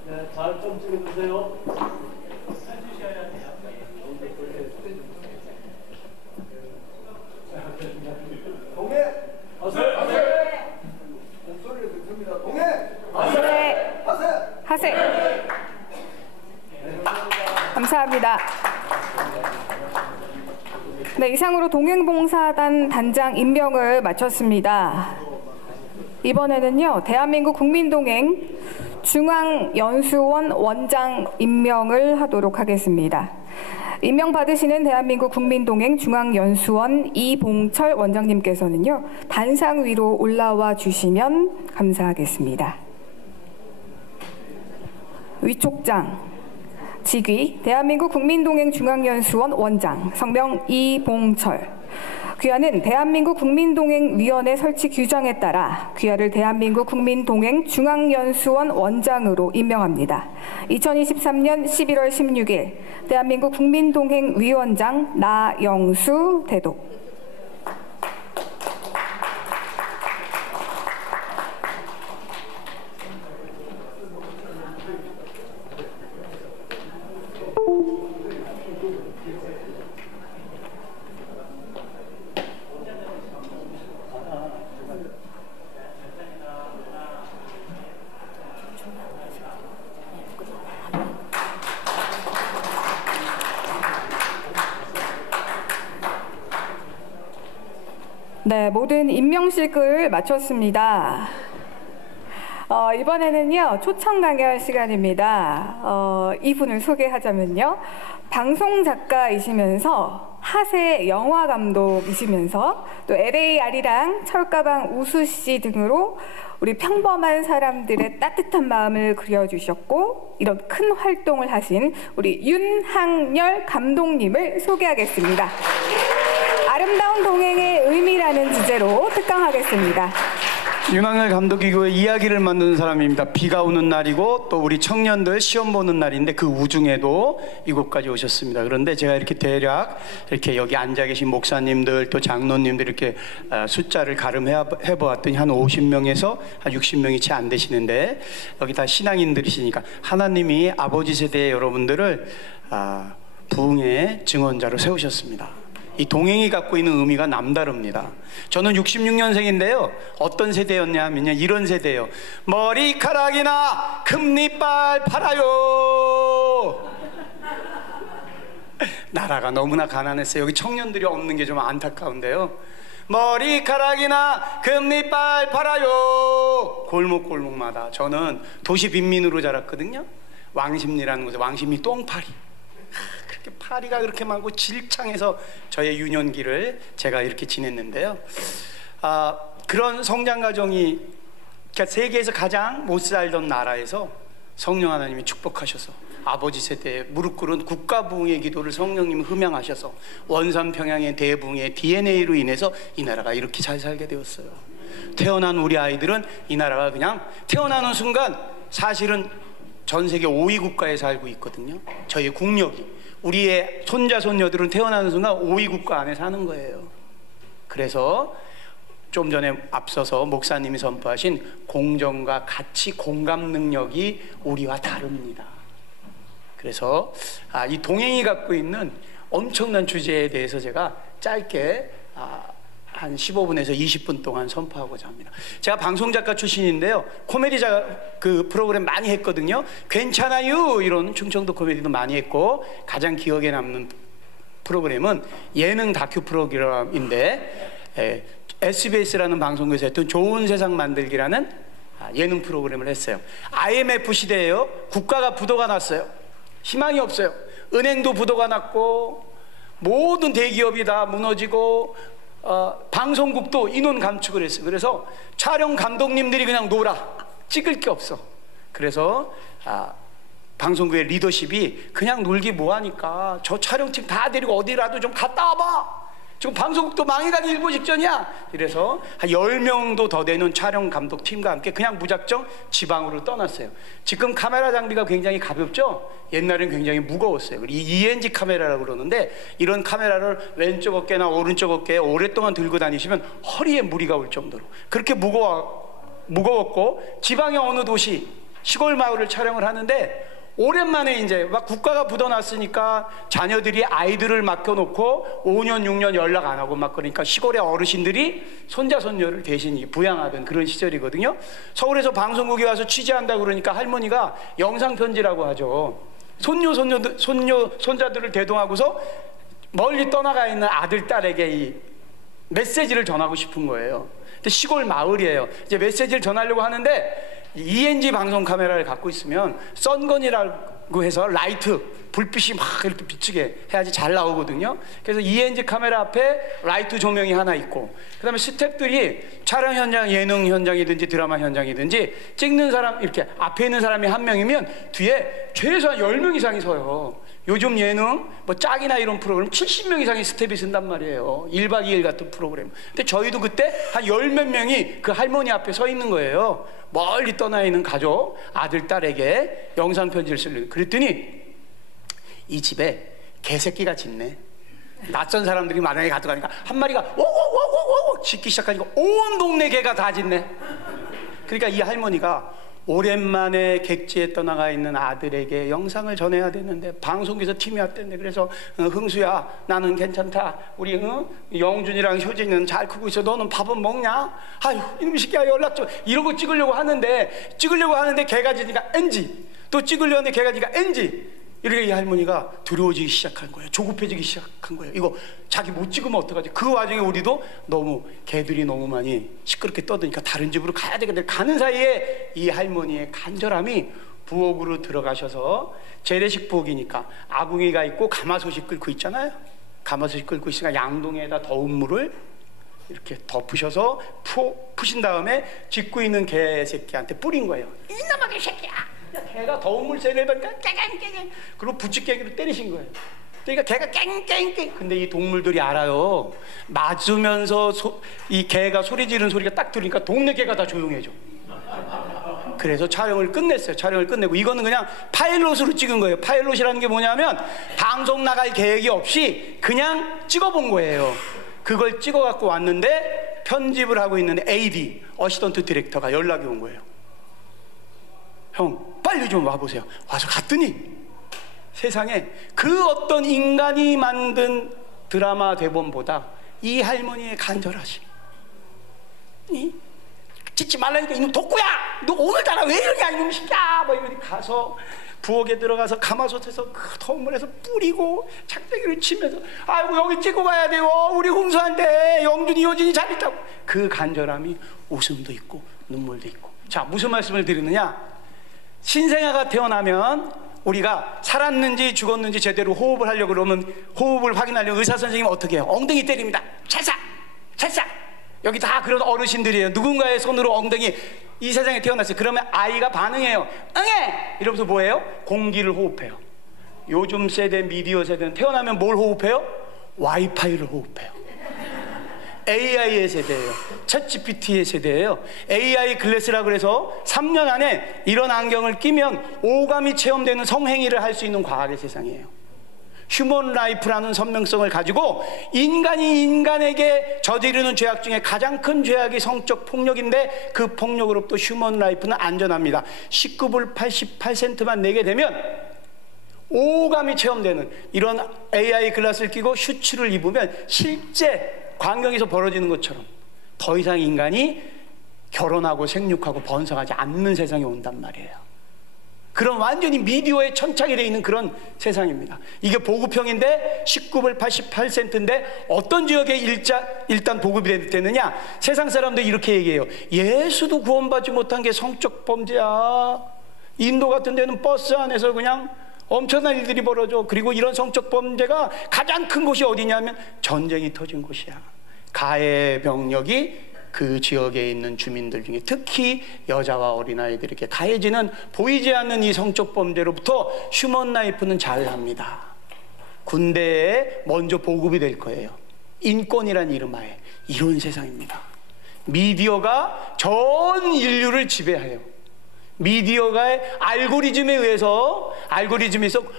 네, 잘 좀 찍어주세요. 하세. 감사합니다. 네, 이상으로 동행봉사단 단장 임명을 마쳤습니다. 이번에는요, 대한민국 국민동행 중앙연수원 원장 임명을 하도록 하겠습니다. 임명받으시는 대한민국 국민동행 중앙연수원 이봉철 원장님께서는요, 단상 위로 올라와 주시면 감사하겠습니다. 위촉장 직위 대한민국 국민동행 중앙연수원 원장 성명 이봉철. 귀하는 대한민국 국민동행위원회 설치 규정에 따라 귀하를 대한민국 국민동행 중앙연수원 원장으로 임명합니다. 2023년 11월 16일 대한민국 국민동행위원장 나영수 대독. 네, 모든 임명식을 마쳤습니다. 이번에는요, 초청 강연 시간입니다. 이분을 소개하자면요, 방송 작가이시면서 하세 영화 감독이시면서 또 LA 아리랑, 철가방 우수씨 등으로 우리 평범한 사람들의 따뜻한 마음을 그려주셨고 이런 큰 활동을 하신 우리 윤항열 감독님을 소개하겠습니다. 아름다운 동행의 의미라는 주제로 특강하겠습니다. 윤항열 감독이고 이야기를 만드는 사람입니다. 비가 오는 날이고 또 우리 청년들 시험 보는 날인데 그 우중에도 이곳까지 오셨습니다. 그런데 제가 이렇게 대략 이렇게 여기 앉아 계신 목사님들 또 장로님들 이렇게 숫자를 가름해 보았더니 한 50명에서 한 60명이 채 안 되시는데 여기 다 신앙인들이시니까 하나님이 아버지 세대의 여러분들을 부흥의 증언자로 세우셨습니다. 이 동행이 갖고 있는 의미가 남다릅니다. 저는 66년생인데요. 어떤 세대였냐 하면요, 이런 세대예요. 머리카락이나 금리빨 팔아요. 나라가 너무나 가난했어요. 여기 청년들이 없는 게 좀 안타까운데요. 머리카락이나 금리빨 팔아요. 골목골목마다. 저는 도시 빈민으로 자랐거든요. 왕십리라는 곳에 왕십리 똥파리. 그렇게 파리가 그렇게 많고 질창해서 저의 유년기를 제가 이렇게 지냈는데요. 그런 성장 과정이 그러니까 세계에서 가장 못 살던 나라에서 성령 하나님이 축복하셔서 아버지 세대에 무릎 꿇은 국가부흥의 기도를 성령님이 흠양하셔서 원산평양의 대붕의 DNA로 인해서 이 나라가 이렇게 잘 살게 되었어요. 태어난 우리 아이들은 이 나라가 그냥 태어나는 순간 사실은 전 세계 5위 국가에 살고 있거든요. 저희 국력이. 우리의 손자 손녀들은 태어나는 순간 5위 국가 안에 사는 거예요. 그래서 좀 전에 앞서서 목사님이 선포하신 공정과 가치 공감 능력이 우리와 다릅니다. 그래서 이 동행이 갖고 있는 엄청난 주제에 대해서 제가 짧게 한 15분에서 20분 동안 선포하고자 합니다. 제가 방송작가 출신인데요, 코미디 그 프로그램 많이 했거든요. 괜찮아요 이런 충청도 코미디도 많이 했고, 가장 기억에 남는 프로그램은 예능 다큐 프로그램인데 SBS라는 방송국에서 했던 좋은 세상 만들기라는 예능 프로그램을 했어요. IMF 시대에요, 국가가 부도가 났어요. 희망이 없어요. 은행도 부도가 났고 모든 대기업이 다 무너지고 방송국도 인원 감축을 했어요. 그래서 촬영 감독님들이 그냥 놀아, 찍을 게 없어. 그래서 방송국의 리더십이 그냥 놀기 뭐하니까 저 촬영팀 다 데리고 어디라도 좀 갔다 와봐. 지금 방송국도 망해가기 일보 직전이야. 이래서 한 10명도 더 되는 촬영 감독팀과 함께 그냥 무작정 지방으로 떠났어요. 지금 카메라 장비가 굉장히 가볍죠? 옛날엔 굉장히 무거웠어요. 이 ENG 카메라라고 그러는데, 이런 카메라를 왼쪽 어깨나 오른쪽 어깨에 오랫동안 들고 다니시면 허리에 무리가 올 정도로 그렇게 무거웠고, 지방의 어느 도시 시골 마을을 촬영을 하는데, 오랜만에 이제 막 국가가 부도났으니까 자녀들이 아이들을 맡겨놓고 5년 6년 연락 안 하고 막, 그러니까 시골의 어르신들이 손자 손녀를 대신 부양하던 그런 시절이거든요. 서울에서 방송국에 와서 취재한다고 그러니까 할머니가 영상 편지라고 하죠. 손자들을 대동하고서 멀리 떠나가 있는 아들 딸에게 이 메시지를 전하고 싶은 거예요. 근데 시골 마을이에요. 이제 메시지를 전하려고 하는데 ENG 방송 카메라를 갖고 있으면 썬건이라고 해서 라이트, 불빛이 막 이렇게 비치게 해야지 잘 나오거든요. 그래서 ENG 카메라 앞에 라이트 조명이 하나 있고, 그 다음에 스태프들이 촬영 현장, 예능 현장이든지 드라마 현장이든지 찍는 사람, 이렇게 앞에 있는 사람이 한 명이면 뒤에 최소한 10명 이상이 서요. 요즘 예능 뭐 짝이나 이런 프로그램 70명 이상의 스텝이 쓴단 말이에요. 1박 2일 같은 프로그램. 근데 저희도 그때 한 10몇 명이 그 할머니 앞에 서 있는 거예요. 멀리 떠나 있는 가족, 아들, 딸에게 영상 편지를 쓰려고. 그랬더니 이 집에 개새끼가 짖네. 낯선 사람들이 만약에 가져가니까 한 마리가 워워워워워 짖기 시작하니까 온 동네 개가 다 짖네. 그러니까 이 할머니가 오랜만에 객지에 떠나가 있는 아들에게 영상을 전해야 되는데 방송국에서 팀이 왔댔는데, 그래서 흥수야 나는 괜찮다, 우리 영준이랑 효진이는 잘 크고 있어, 너는 밥은 먹냐? 아유 이놈 새끼야 연락 좀, 이러고 찍으려고 하는데 개가 짖으니까 NG, 또 찍으려고 하는데 개가 짖으니까 NG. 이렇게 이 할머니가 두려워지기 시작한 거예요. 조급해지기 시작한 거예요. 이거 자기 못 찍으면 어떡하지? 그 와중에 우리도 너무 개들이 너무 많이 시끄럽게 떠드니까 다른 집으로 가야 되겠는데, 가는 사이에 이 할머니의 간절함이 부엌으로 들어가셔서, 재래식 부엌이니까 아궁이가 있고 가마솥이 끓고 있잖아요. 가마솥이 끓고 있으니까 양동이에다 더운 물을 이렇게 덮으셔서 푸신 다음에 짖고 있는 개새끼한테 뿌린 거예요. 이놈아 개새끼야! 개가 더운 물 세례를 받으니까 깽깽깽, 그리고 부치깽이로 때리신 거예요. 그러니까 개가 깽깽깽. 근데 이 동물들이 알아요. 맞으면서 이 개가 소리 지르는 소리가 딱 들으니까 동네 개가 다 조용해져. 그래서 촬영을 끝냈어요. 촬영을 끝내고, 이거는 그냥 파일럿으로 찍은 거예요. 파일럿이라는 게 뭐냐면 방송 나갈 계획이 없이 그냥 찍어본 거예요. 그걸 찍어갖고 왔는데 편집을 하고 있는 AD, 어시스턴트 디렉터가 연락이 온 거예요. 형 빨리 좀 와보세요. 와서 갔더니 세상에 그 어떤 인간이 만든 드라마 대본보다 이 할머니의 간절하심, 짖지 말라니까 이놈 독구야, 너 오늘따라 왜 이러냐 이놈 새끼야, 뭐 이러니 가서 부엌에 들어가서 가마솥에서 그 더운 물에서 뿌리고 작대기를 치면서 아이고 여기 찍고 가야 돼요, 우리 홍수한테 영준이 효진이 잘 있다고. 그 간절함이 웃음도 있고 눈물도 있고. 자, 무슨 말씀을 드리느냐, 신생아가 태어나면 우리가 살았는지 죽었는지 제대로 호흡을 하려고 그러면, 호흡을 확인하려면 의사 선생님은 어떻게 해요? 엉덩이 때립니다. 찰싹 찰싹. 여기 다 그런 어르신들이에요. 누군가의 손으로 엉덩이, 이 세상에 태어났어요. 그러면 아이가 반응해요. 응애! 이러면서 뭐예요? 공기를 호흡해요. 요즘 세대, 미디어 세대는 태어나면 뭘 호흡해요? 와이파이를 호흡해요. AI의 세대예요. 챗GPT의 세대예요. AI 글래스라고 해서 3년 안에 이런 안경을 끼면 오감이 체험되는 성행위를 할 수 있는 과학의 세상이에요. 휴먼 라이프라는 선명성을 가지고 인간이 인간에게 저지르는 죄악 중에 가장 큰 죄악이 성적 폭력인데 그 폭력으로부터 휴먼 라이프는 안전합니다. 19불 88센트만 내게 되면 오감이 체험되는 이런 AI 글라스를 끼고 슈츠를 입으면 실제 광경에서 벌어지는 것처럼 더 이상 인간이 결혼하고 생육하고 번성하지 않는 세상이 온단 말이에요. 그런 완전히 미디어에 천착이 되어 있는 그런 세상입니다. 이게 보급형인데 19불 88센트인데 어떤 지역에 일단 보급이 되느냐? 세상 사람들이 이렇게 얘기해요. 예수도 구원받지 못한 게 성적 범죄야. 인도 같은 데는 버스 안에서 그냥 엄청난 일들이 벌어져. 그리고 이런 성적 범죄가 가장 큰 곳이 어디냐면 전쟁이 터진 곳이야. 가해 병력이 그 지역에 있는 주민들 중에 특히 여자와 어린아이들에게 가해지는 보이지 않는 이 성적 범죄로부터 휴먼 라이프는 자유합니다. 군대에 먼저 보급이 될 거예요. 인권이란 이름하에. 이런 세상입니다. 미디어가 전 인류를 지배해요. 미디어가 알고리즘에서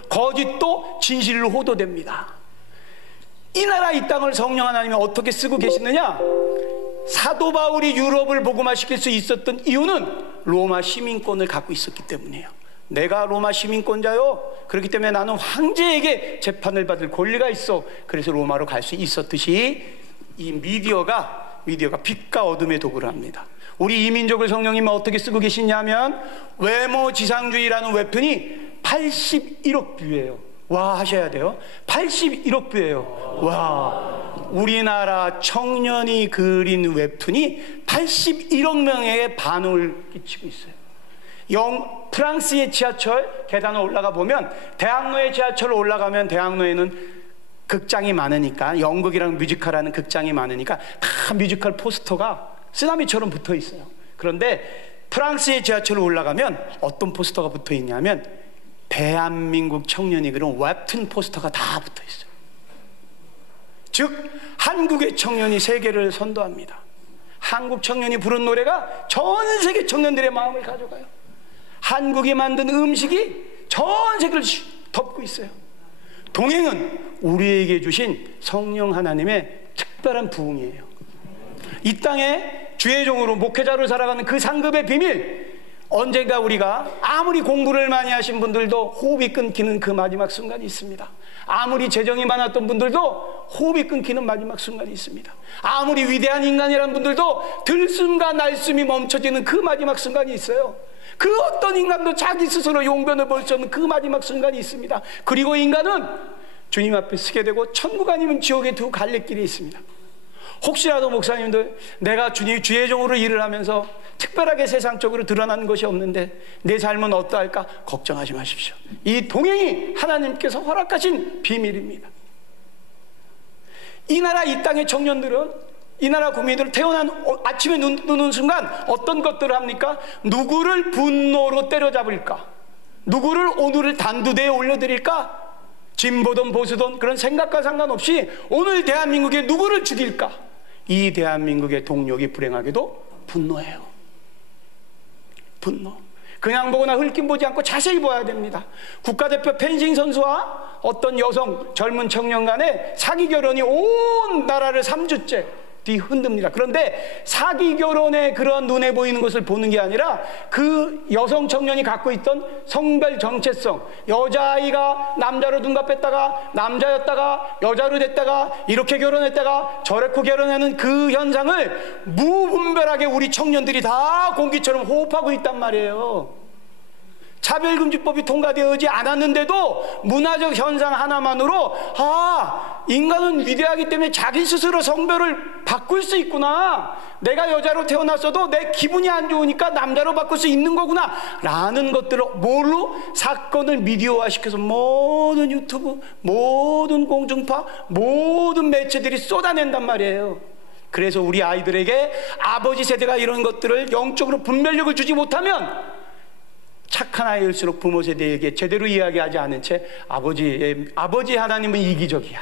거짓도 진실로 호도됩니다. 이 나라 이 땅을 성령 하나님이 어떻게 쓰고 계시느냐? 사도 바울이 유럽을 복음화시킬 수 있었던 이유는 로마 시민권을 갖고 있었기 때문이에요. 내가 로마 시민권자요. 그렇기 때문에 나는 황제에게 재판을 받을 권리가 있어. 그래서 로마로 갈 수 있었듯이 이 미디어가 빛과 어둠의 도구를 합니다. 우리 이민족을 성령님은 어떻게 쓰고 계시냐면 외모지상주의라는 웹툰이 81억 뷰예요. 와 하셔야 돼요. 81억 뷰예요. 와, 우리나라 청년이 그린 웹툰이 81억 명에게 반응을 끼치고 있어요. 프랑스의 지하철 계단을 올라가 보면 대학로의 지하철을 올라가면 대학로에는 극장이 많으니까 연극이랑 뮤지컬하는 극장이 많으니까 다 뮤지컬 포스터가 쓰나미처럼 붙어 있어요. 그런데 프랑스의 지하철을 올라가면 어떤 포스터가 붙어 있냐면 대한민국 청년이 그런 웹툰 포스터가 다 붙어 있어요. 즉 한국의 청년이 세계를 선도합니다. 한국 청년이 부른 노래가 전 세계 청년들의 마음을 가져가요. 한국이 만든 음식이 전 세계를 덮고 있어요. 동행은 우리에게 주신 성령 하나님의 특별한 부흥이에요. 이 땅에 주의 종으로 목회자로 살아가는 그 상급의 비밀, 언젠가 우리가 아무리 공부를 많이 하신 분들도 호흡이 끊기는 그 마지막 순간이 있습니다. 아무리 재정이 많았던 분들도 호흡이 끊기는 마지막 순간이 있습니다. 아무리 위대한 인간이라는 분들도 들숨과 날숨이 멈춰지는 그 마지막 순간이 있어요. 그 어떤 인간도 자기 스스로 용변을 볼 수 없는 그 마지막 순간이 있습니다. 그리고 인간은 주님 앞에 서게 되고 천국 아니면 지옥의 두 갈래길이 있습니다. 혹시라도 목사님들, 내가 주의 종으로 일을 하면서 특별하게 세상적으로 드러나는 것이 없는데 내 삶은 어떠할까? 걱정하지 마십시오. 이 동행이 하나님께서 허락하신 비밀입니다. 이 나라 이 땅의 청년들은, 이 나라 국민들은 태어난 아침에 눈 뜨는 순간 어떤 것들을 합니까? 누구를 분노로 때려잡을까? 누구를 오늘을 단두대에 올려드릴까? 진보든 보수든 그런 생각과 상관없이 오늘 대한민국에 누구를 죽일까? 이 대한민국의 동력이 불행하게도 분노예요. 분노. 그냥 보거나 흘낌 보지 않고 자세히 봐야 됩니다. 국가대표 펜싱 선수와 어떤 여성 젊은 청년 간의 사기 결혼이 온 나라를 3주째 뒤흔듭니다. 그런데 사기 결혼의 그런 눈에 보이는 것을 보는 게 아니라 그 여성 청년이 갖고 있던 성별 정체성, 여자아이가 남자로 둔갑했다가 남자였다가 여자로 됐다가 이렇게 결혼했다가 저렇게 결혼하는 그 현상을 무분별하게 우리 청년들이 다 공기처럼 호흡하고 있단 말이에요. 차별금지법이 통과되지 않았는데도 문화적 현상 하나만으로 인간은 위대하기 때문에 자기 스스로 성별을 바꿀 수 있구나, 내가 여자로 태어났어도 내 기분이 안 좋으니까 남자로 바꿀 수 있는 거구나 라는 것들을 뭘로? 사건을 미디어화시켜서 모든 유튜브, 모든 공중파, 모든 매체들이 쏟아낸단 말이에요. 그래서 우리 아이들에게 아버지 세대가 이런 것들을 영적으로 분별력을 주지 못하면 착한 아이일수록 부모 세대에게 제대로 이야기하지 않은 채 아버지 하나님은 이기적이야,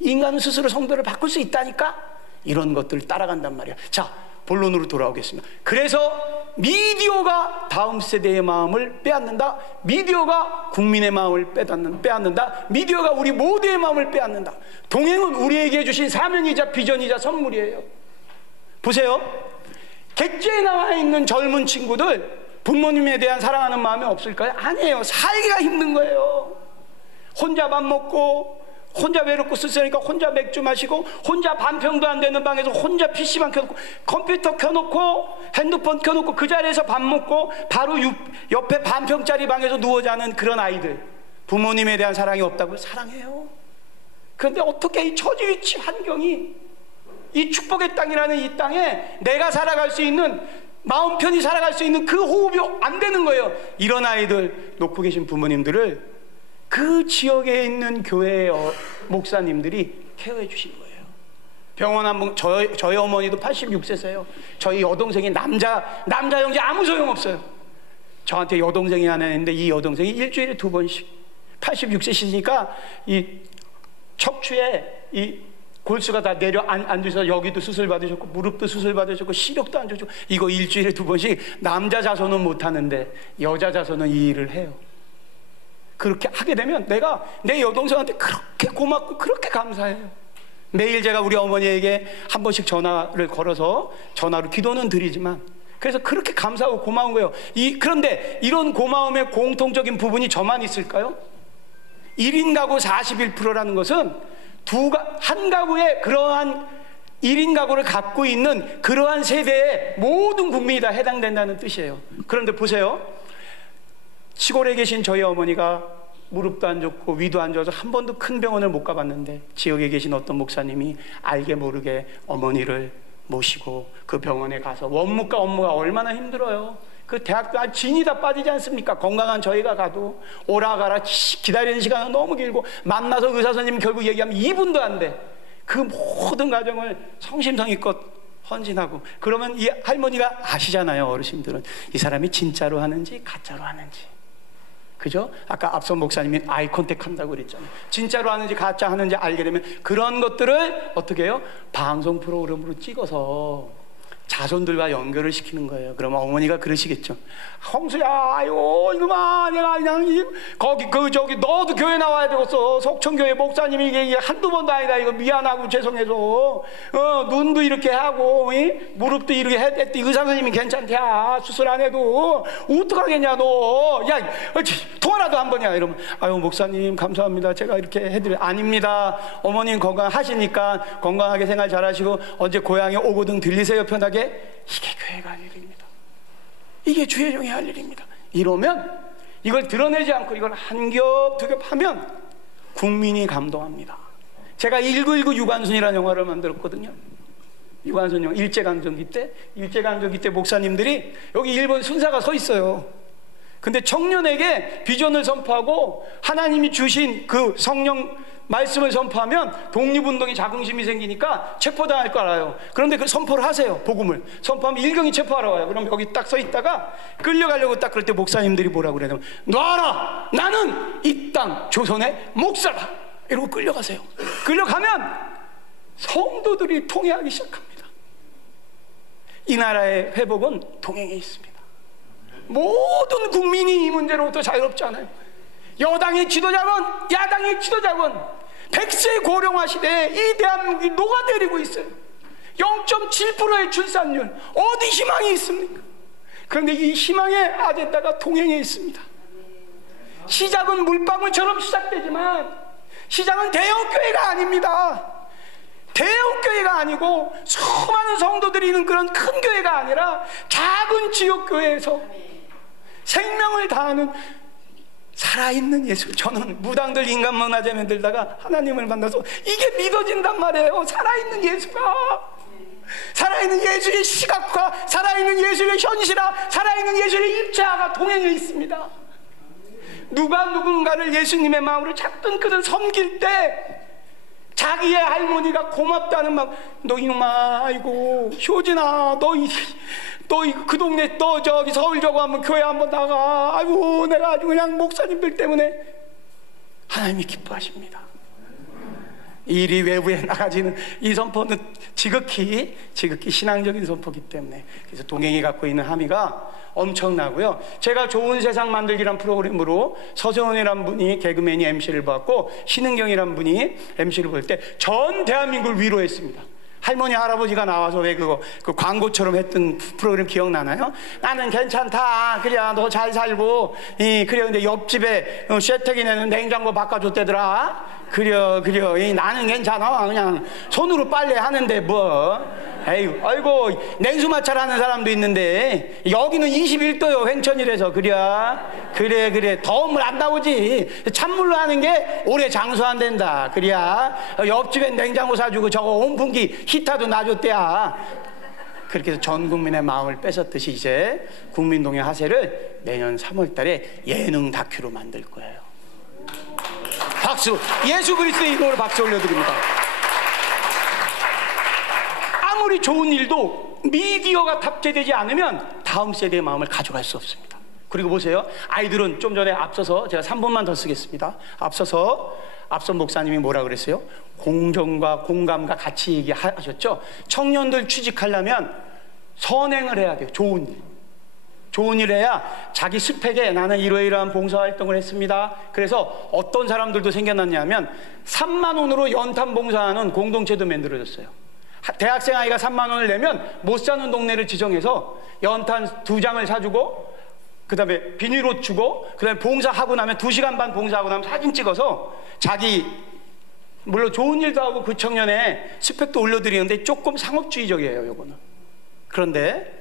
인간은 스스로 성별을 바꿀 수 있다니까, 이런 것들을 따라간단 말이야. 자, 본론으로 돌아오겠습니다. 그래서 미디어가 다음 세대의 마음을 빼앗는다. 미디어가 국민의 마음을 빼앗는다. 미디어가 우리 모두의 마음을 빼앗는다. 동행은 우리에게 주신 사명이자 비전이자 선물이에요. 보세요. 객지에 나와 있는 젊은 친구들 부모님에 대한 사랑하는 마음이 없을까요? 아니에요. 살기가 힘든 거예요. 혼자 밥 먹고 혼자 외롭고 쓸쓸하니까 혼자 맥주 마시고 혼자 반평도 안 되는 방에서 혼자 PC방 켜놓고 컴퓨터 켜놓고 핸드폰 켜놓고 그 자리에서 밥 먹고 바로 옆에 반평짜리 방에서 누워 자는 그런 아이들, 부모님에 대한 사랑이 없다고 사랑해요. 그런데 어떻게 이 처지위치 환경이 이 축복의 땅이라는 이 땅에 내가 살아갈 수 있는, 마음 편히 살아갈 수 있는 그 호흡이 안 되는 거예요. 이런 아이들 놓고 계신 부모님들을 그 지역에 있는 교회의 목사님들이 케어해 주신 거예요. 병원 한번, 저희 어머니도 86세세요. 저희 여동생이 남자 형제 아무 소용없어요. 저한테 여동생이 하나 있는데 이 여동생이 일주일에 2번씩 86세시니까 이 척추에 이 골수가 다 내려 앉으셔서 여기도 수술 받으셨고 무릎도 수술 받으셨고 시력도 안 좋고, 이거 일주일에 2번씩 남자 자손은 못하는데 여자 자손은 이 일을 해요. 그렇게 하게 되면 내가 내 여동생한테 그렇게 고맙고 그렇게 감사해요. 매일 제가 우리 어머니에게 한 번씩 전화를 걸어서 전화로 기도는 드리지만, 그래서 그렇게 감사하고 고마운 거예요. 그런데 이런 고마움의 공통적인 부분이 저만 있을까요? 1인 가구 41%라는 것은 한 가구에 그러한 1인 가구를 갖고 있는 그러한 세대의 모든 국민이 다 해당된다는 뜻이에요. 그런데 보세요. 시골에 계신 저희 어머니가 무릎도 안 좋고 위도 안 좋아서 한 번도 큰 병원을 못 가봤는데 지역에 계신 어떤 목사님이 알게 모르게 어머니를 모시고 그 병원에 가서 원무과 업무가 얼마나 힘들어요. 그 대학교 진이 다 빠지지 않습니까? 건강한 저희가 가도 오라 가라 기다리는 시간은 너무 길고, 만나서 의사 선생님 결국 얘기하면 2분도 안 돼. 그 모든 과정을 성심성의껏 헌신하고, 그러면 이 할머니가 아시잖아요. 어르신들은 이 사람이 진짜로 하는지 가짜로 하는지. 그죠? 아까 앞선 목사님이 아이 컨택 한다고 그랬잖아요. 진짜로 하는지 가짜 하는지 알게 되면 그런 것들을 어떻게 해요? 방송 프로그램으로 찍어서 자손들과 연결을 시키는 거예요. 그러면 어머니가 그러시겠죠. 홍수야, 아유 이놈아, 내가 그냥 너도 교회 나와야 되겠어. 속천교회 목사님이 이게 한두 번도 아니다. 이거 미안하고 죄송해서 눈도 이렇게 하고 무릎도 이렇게 했더니 의사 선생님이 괜찮대야. 수술 안 해도 어떡하겠냐 너. 야 통화라도 한 번이야. 이러면 아유 목사님 감사합니다. 제가 이렇게 해드려요. 아닙니다. 어머님 건강하시니까 건강하게 생활 잘하시고 언제 고향에 오거든 들리세요 편하게. 이게 교회가 할 일입니다. 이게 주의 종이 할 일입니다. 이러면 이걸 드러내지 않고 이걸 한 겹 두 겹 하면 국민이 감동합니다. 제가 1919 유관순이라는 영화를 만들었거든요. 유관순 영화 일제강점기 때 목사님들이 여기 일본 순사가 서 있어요. 근데 청년에게 비전을 선포하고 하나님이 주신 그 성령 말씀을 선포하면 독립운동에 자긍심이 생기니까 체포당할 거 알아요. 그런데 그 선포를 하세요. 복음을 선포하면 일경이 체포하러 와요. 그럼 여기 딱 서 있다가 끌려가려고 딱 그럴 때 목사님들이 뭐라고 그래요? 놔라, 나는 이 땅 조선의 목사다. 이러고 끌려가세요. 끌려가면 성도들이 통회하기 시작합니다. 이 나라의 회복은 동행에 있습니다. 모든 국민이 이 문제로부터 자유롭지 않아요. 여당의 지도자건 야당의 지도자건 100세 고령화 시대에 이 대한민국이 녹아내리고 있어요. 0.7%의 출산율, 어디 희망이 있습니까? 그런데 이 희망의 아젠다가 동행에 있습니다. 시작은 물방울처럼 시작되지만 시작은 대형교회가 아닙니다. 대형교회가 아니고 수많은 성도들이 있는 그런 큰 교회가 아니라 작은 지역교회에서 생명을 다하는 살아있는 예수. 저는 무당들 인간문화재 만들다가 하나님을 만나서 이게 믿어진단 말이에요. 살아있는 예수가, 살아있는 예수의 시각과 살아있는 예수의 현실화, 살아있는 예수의 입체화가 동행해 있습니다. 누가 누군가를 예수님의 마음으로 잡든 그든 섬길 때 자기의 할머니가 고맙다는 마음, 너 이놈아, 아이고 효진아, 너 그 동네 너 저기 서울 저거 한번 교회 한번 나가. 아이고 내가 아주 그냥 목사님들 때문에 하나님이 기뻐하십니다. 일이 외부에 나가지는 이 선포는 지극히 신앙적인 선포기 때문에, 그래서 동행이 갖고 있는 함의가 엄청나고요. 제가 좋은 세상 만들기란 프로그램으로 서세원이란 분이 개그맨이 MC를 받고 신은경이란 분이 MC를 볼 때 전 대한민국을 위로했습니다. 할머니 할아버지가 나와서 왜 그 광고처럼 했던 프로그램 기억나나요? 나는 괜찮다, 그래 너 잘 살고, 그래 근데 옆집에 쇠퇴기네는 냉장고 바꿔줬대더라. 그래 나는 괜찮아, 그냥 손으로 빨래 하는데 뭐. 에휴, 아이고 냉수마찰 하는 사람도 있는데 여기는 21도요 횡천이라서. 그래 더운 물 안 나오지. 찬물로 하는 게 오래 장수 안 된다. 그래야 옆집에 냉장고 사주고 저거 온풍기 히터도 놔줬대야. 그렇게 해서 전 국민의 마음을 뺏었듯이 이제 국민동행 하세를 내년 3월 달에 예능 다큐로 만들 거예요. 박수! 예수 그리스도의 이름으로 박수 올려드립니다. 아무리 좋은 일도 미디어가 탑재되지 않으면 다음 세대의 마음을 가져갈 수 없습니다. 그리고 보세요. 아이들은 좀 전에 앞서서 제가 3분만 더 쓰겠습니다. 앞선 목사님이 뭐라 그랬어요? 공정과 공감과 같이 얘기하셨죠? 청년들 취직하려면 선행을 해야 돼요. 좋은 일 해야 자기 스펙에 나는 이러이러한 봉사활동을 했습니다. 그래서 어떤 사람들도 생겨났냐면 3만 원으로 연탄 봉사하는 공동체도 만들어졌어요. 대학생 아이가 3만 원을 내면 못 사는 동네를 지정해서 연탄 2장을 사주고, 그 다음에 비닐옷 주고, 그 다음에 봉사하고 나면 2시간 반 봉사하고 나면 사진 찍어서 자기 물론 좋은 일도 하고 그 청년의 스펙도 올려드리는데 조금 상업주의적이에요, 요거는. 그런데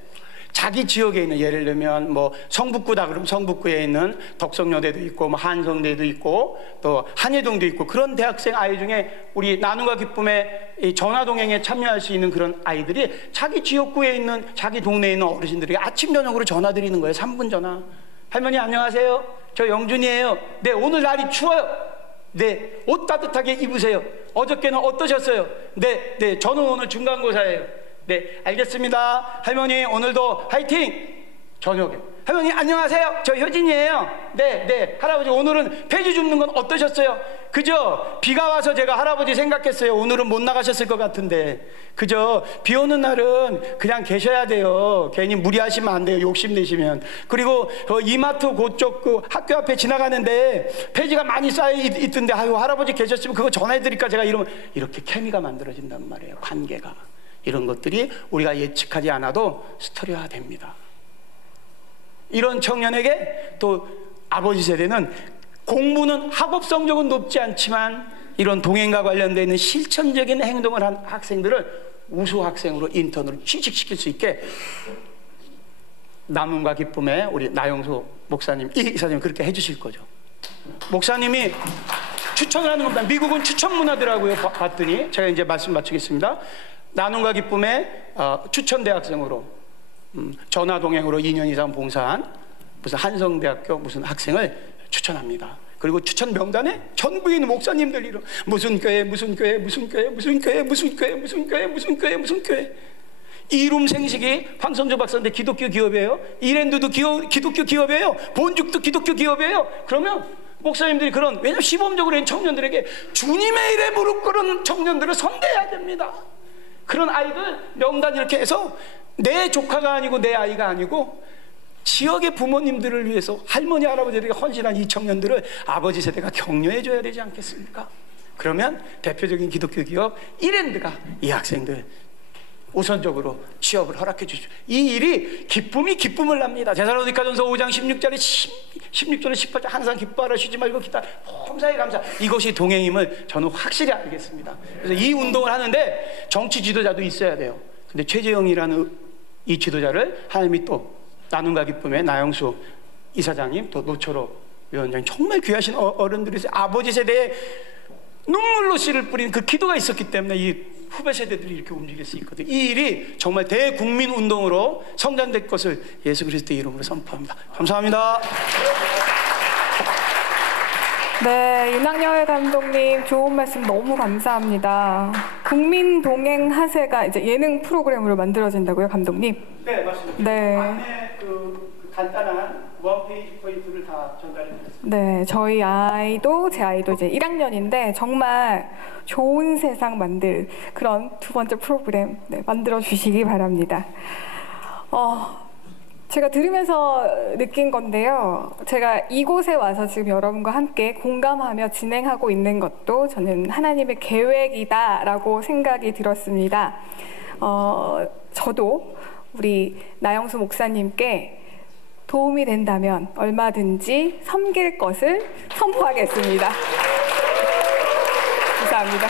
자기 지역에 있는, 예를 들면 뭐 성북구다 그러면 성북구에 있는 덕성여대도 있고 뭐 한성대도 있고 또 한예동도 있고, 그런 대학생 아이 중에 우리 나눔과 기쁨의 이 전화동행에 참여할 수 있는 그런 아이들이 자기 지역구에 있는 자기 동네에 있는 어르신들에게 아침 저녁으로 전화 드리는 거예요. 3분 전화. 할머니 안녕하세요, 저 영준이에요. 네, 오늘 날이 추워요. 네, 옷 따뜻하게 입으세요. 어저께는 어떠셨어요? 네, 저는 오늘 중간고사예요. 네, 알겠습니다. 할머니 오늘도 화이팅! 저녁에 할머니 안녕하세요, 저 효진이에요. 네, 할아버지 오늘은 폐지 줍는 건 어떠셨어요? 그죠? 비가 와서 제가 할아버지 생각했어요. 오늘은 못 나가셨을 것 같은데. 그죠? 비 오는 날은 그냥 계셔야 돼요. 괜히 무리하시면 안 돼요, 욕심내시면. 그리고 이마트 그쪽 그 학교 앞에 지나가는데 폐지가 많이 쌓여 있던데, 아유 할아버지 계셨으면 그거 전해드릴까 제가 이러면, 이렇게 케미가 만들어진단 말이에요. 관계가. 이런 것들이 우리가 예측하지 않아도 스토리화 됩니다. 이런 청년에게 또 아버지 세대는 공부는 학업 성적은 높지 않지만 이런 동행과 관련되어 있는 실천적인 행동을 한 학생들을 우수 학생으로 인턴으로 취직시킬 수 있게 나눔과 기쁨의 우리 나영수 목사님, 이사님 그렇게 해주실 거죠. 목사님이 추천을 하는 겁니다. 미국은 추천 문화더라고요. 봤더니 제가 이제 말씀 마치겠습니다. 나눔과 기쁨의 추천 대학생으로 전화동행으로 2년 이상 봉사한 무슨 한성대학교 무슨 학생을 추천합니다. 그리고 추천 명단에 전국에 있는 목사님들 이름, 무슨 교회 이룸 생식이 황선조 박사인데 기독교 기업이에요. 이랜드도 기독교 기업이에요. 본죽도 기독교 기업이에요. 그러면 목사님들이 왜냐면 시범적으로 청년들에게 주님의 일에 무릎 꿇은 청년들을 선대해야 됩니다. 그런 아이들 명단 이렇게 해서 내 조카가 아니고 내 아이가 아니고 지역의 부모님들을 위해서 할머니 할아버지들에게 헌신한 이 청년들을 아버지 세대가 격려해 줘야 되지 않겠습니까? 그러면 대표적인 기독교 기업 이랜드가 이 학생들 우선적으로 취업을 허락해 주십시오. 이 일이 기쁨을 납니다. 데살로니가전서 5장 16절에 18절 항상 기뻐하라 쉬지 말고 기다 범사에 감사. 이것이 동행임을 저는 확실히 알겠습니다. 그래서 이 운동을 하는데 정치 지도자도 있어야 돼요. 근데 최재형이라는 이 지도자를 하나님이 또 나눔과 기쁨의 나영수 이사장님, 또 노철호 위원장님 정말 귀하신 어른들이 아버지 세대에 눈물로 씨를 뿌린 그 기도가 있었기 때문에 이 후배 세대들이 이렇게 움직일 수 있거든요. 이 일이 정말 대국민 운동으로 성장될 것을 예수 그리스도의 이름으로 선포합니다. 감사합니다. 네, 윤학열 감독님 좋은 말씀 너무 감사합니다. 국민 동행 하세가 이제 예능 프로그램으로 만들어진다고요, 감독님? 네, 맞습니다. 네. 안에 간단한 원페이지 포인트를 다 전달해 드렸습니다. 네, 저희 아이도 제 아이도 이제 1학년인데 정말 좋은 세상 만들 그런 두 번째 프로그램 만들어 주시기 바랍니다. 제가 들으면서 느낀 건데요. 제가 이곳에 와서 지금 여러분과 함께 공감하며 진행하고 있는 것도 저는 하나님의 계획이다라고 생각이 들었습니다. 저도 우리 나영수 목사님께 도움이 된다면 얼마든지 섬길 것을 선포하겠습니다. 감사합니다.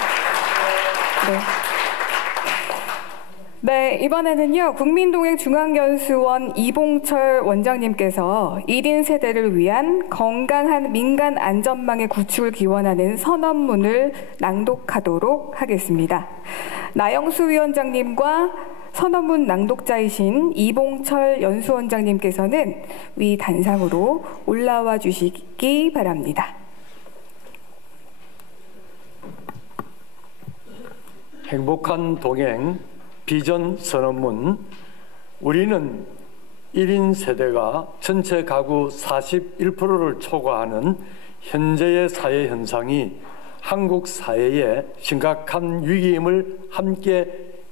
네, 이번에는요, 국민동행 중앙연수원 이봉철 원장님께서 1인 세대를 위한 건강한 민간 안전망의 구축을 기원하는 선언문을 낭독하도록 하겠습니다. 나영수 위원장님과 선언문 낭독자이신 이봉철 연수원장님께서는 위 단상으로 올라와 주시기 바랍니다. 행복한 동행 비전 선언문. 우리는 1인 세대가 전체 가구 41%를 초과하는 현재의 사회 현상이 한국 사회의 심각한 위기임을 함께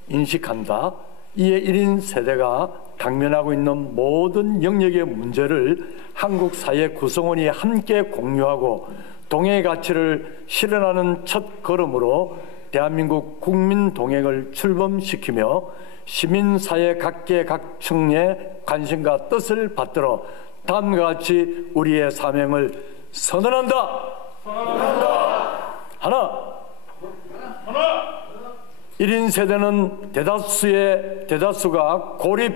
인식한다. 이에 1인 세대가 당면하고 있는 모든 영역의 문제를 한국 사회 구성원이 함께 공유하고 동행의 가치를 실현하는 첫 걸음으로 대한민국 국민 동행을 출범시키며 시민사회 각계각층의 관심과 뜻을 받들어 다음과 같이 우리의 사명을 선언한다. 하나. 1인 세대는 대다수가 고립,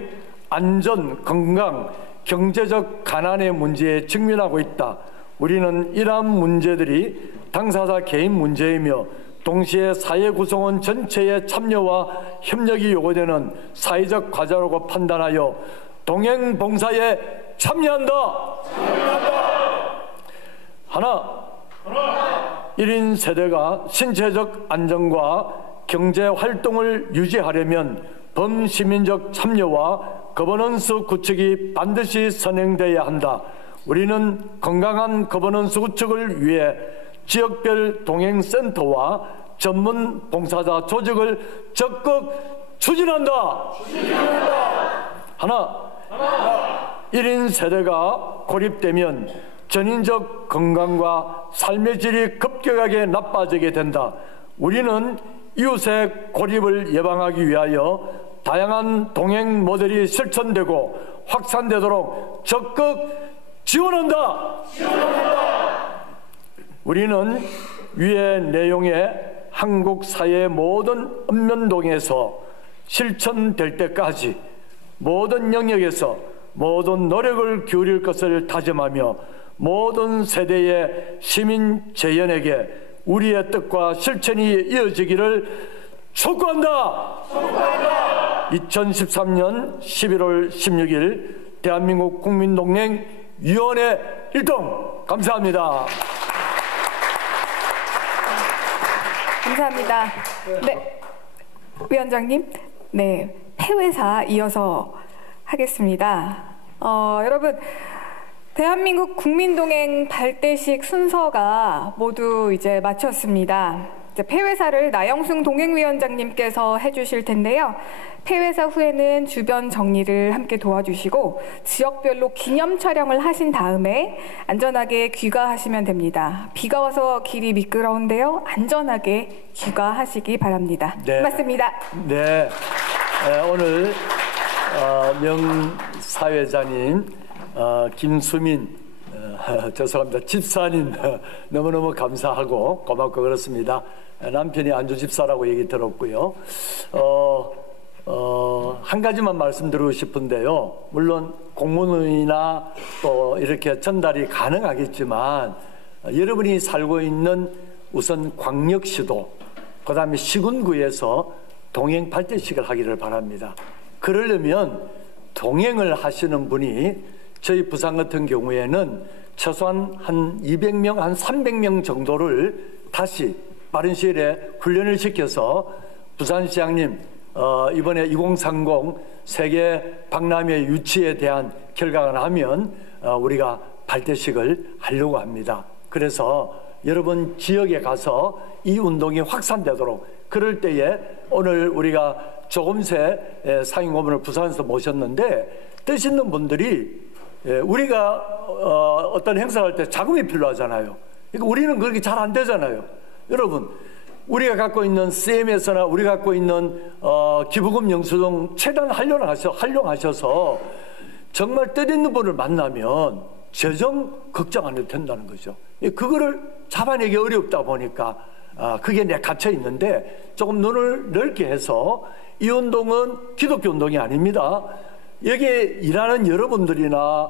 안전, 건강, 경제적 가난의 문제에 직면하고 있다. 우리는 이러한 문제들이 당사자 개인 문제이며 동시에 사회 구성원 전체의 참여와 협력이 요구되는 사회적 과제라고 판단하여 동행 봉사에 참여한다. 하나. 1인 세대가 신체적 안정과 경제 활동을 유지하려면 범시민적 참여와 거버넌스 구축이 반드시 선행돼야 한다. 우리는 건강한 거버넌스 구축을 위해 지역별 동행센터와 전문 봉사자 조직을 적극 추진한다. 하나. 1인 세대가 고립되면 전인적 건강과 삶의 질이 급격하게 나빠지게 된다. 우리는 이웃의 고립을 예방하기 위하여 다양한 동행 모델이 실천되고 확산되도록 적극 지원한다. 우리는 위의 내용에 한국 사회의 모든 읍면동에서 실천될 때까지 모든 영역에서 모든 노력을 기울일 것을 다짐하며 모든 세대의 시민 재연에게 우리의 뜻과 실천이 이어지기를 촉구한다. 2013년 11월 16일 대한민국 국민동행 위원회 일동. 감사합니다. 감사합니다. 네, 위원장님. 네, 폐회사 이어서 하겠습니다. 여러분, 대한민국 국민동행 발대식 순서가 모두 이제 마쳤습니다. 이제 폐회사를 나영승 동행위원장님께서 해주실 텐데요. 폐회사 후에는 주변 정리를 함께 도와주시고 지역별로 기념 촬영을 하신 다음에 안전하게 귀가하시면 됩니다. 비가 와서 길이 미끄러운데요. 안전하게 귀가하시기 바랍니다. 네. 고맙습니다. 네, 오늘 명 사회자님, 김수민, 죄송합니다. 집사님 너무너무 감사하고 고맙고 그렇습니다. 남편이 안주집사라고 얘기 들었고요. 한 가지만 말씀드리고 싶은데요. 물론 공문이나 또 이렇게 전달이 가능하겠지만 여러분이 살고 있는 우선 광역시도 그 다음에 시군구에서 동행 발대식을 하기를 바랍니다. 그러려면 동행을 하시는 분이 저희 부산 같은 경우에는 최소한 한 200명, 한 300명 정도를 다시 빠른 시일에 훈련을 시켜서 부산시장님 이번에 2030 세계 박람회 유치에 대한 결과가 나면 우리가 발대식을 하려고 합니다. 그래서 여러분 지역에 가서 이 운동이 확산되도록, 그럴 때에 오늘 우리가 조금새 상임고문을 부산에서 모셨는데 뜻 있는 분들이 우리가 어떤 행사를 할 때 자금이 필요하잖아요. 그러니까 우리는 그렇게 잘 안 되잖아요. 여러분, 우리가 갖고 있는 CMS나 우리가 갖고 있는 기부금 영수증 최대한 활용하셔서 정말 뜻 있는 분을 만나면 재정 걱정 안 해도 된다는 거죠. 그거를 잡아내기 어렵다 보니까 그게 갇혀 있는데, 조금 눈을 넓게 해서 이 운동은 기독교 운동이 아닙니다. 여기에 일하는 여러분들이나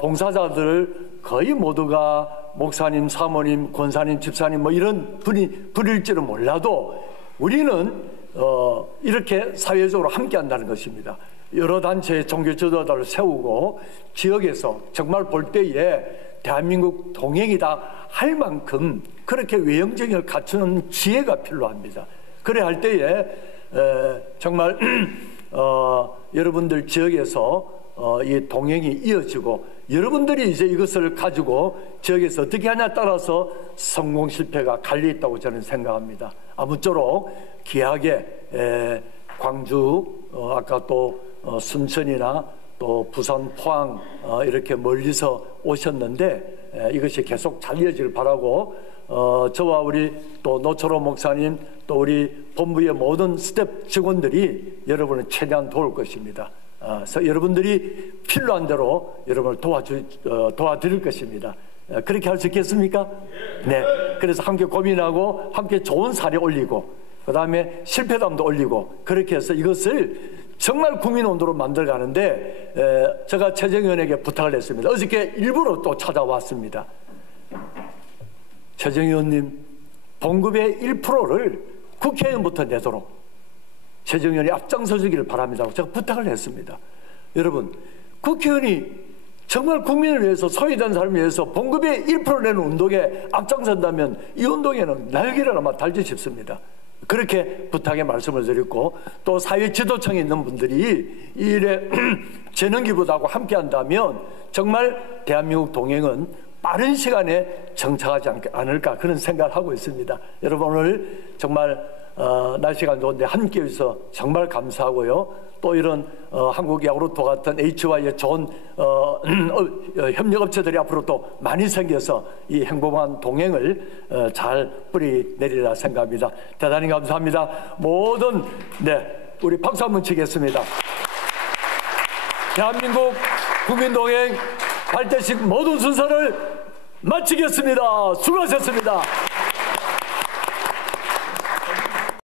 봉사자들 거의 모두가 목사님, 사모님, 권사님, 집사님 뭐 이런 분일지는 몰라도 우리는 이렇게 사회적으로 함께 한다는 것입니다. 여러 단체의 종교 지도자를 세우고 지역에서 정말 볼 때에 대한민국 동행이다 할 만큼 그렇게 외형적인 갖추는 지혜가 필요합니다. 그래 할 때에 정말 여러분들 지역에서 이 동행이 이어지고, 여러분들이 이제 이것을 가지고 지역에서 어떻게 하냐에 따라서 성공 실패가 갈려 있다고 저는 생각합니다. 아무쪼록 귀하게 광주, 아까 또 순천이나 또 부산, 포항 이렇게 멀리서 오셨는데 이것이 계속 잘 이어지길 바라고, 저와 우리 또 노철호 목사님, 또 우리 본부의 모든 스텝 직원들이 여러분을 최대한 도울 것입니다. 그래서 여러분들이 필요한 대로 여러분을 도와드릴 것입니다. 그렇게 할 수 있겠습니까? 네. 그래서 함께 고민하고 함께 좋은 사례 올리고, 그 다음에 실패담도 올리고, 그렇게 해서 이것을 정말 국민운동으로 만들어가는데 제가 최정의원에게 부탁을 했습니다. 어저께 일부러 또 찾아왔습니다. 최정의원님, 봉급의 1%를 국회의원부터 내도록 최정의원이 앞장서 주기를 바랍니다. 제가 부탁을 했습니다. 여러분, 국회의원이 정말 국민을 위해서, 소외된 사람을 위해서 봉급의 1% 내는 운동에 앞장선다면 이 운동에는 날개를 아마 달지 싶습니다. 그렇게 부탁의 말씀을 드렸고, 또 사회 지도청에 있는 분들이 이 일에 재능기부하고 함께 한다면 정말 대한민국 동행은 빠른 시간에 정착하지 않을까, 그런 생각을 하고 있습니다. 여러분, 오늘 정말 날씨가 좋은데 함께 해주셔서 정말 감사하고요. 또 이런 한국 야구르토 같은 HY의 좋은 협력업체들이 앞으로 또 많이 생겨서 이 행복한 동행을 잘 뿌리 내리라 생각합니다. 대단히 감사합니다. 모든 우리 박수 한번 치겠습니다. 대한민국 국민동행 발대식 모든 순서를 마치겠습니다. 수고하셨습니다.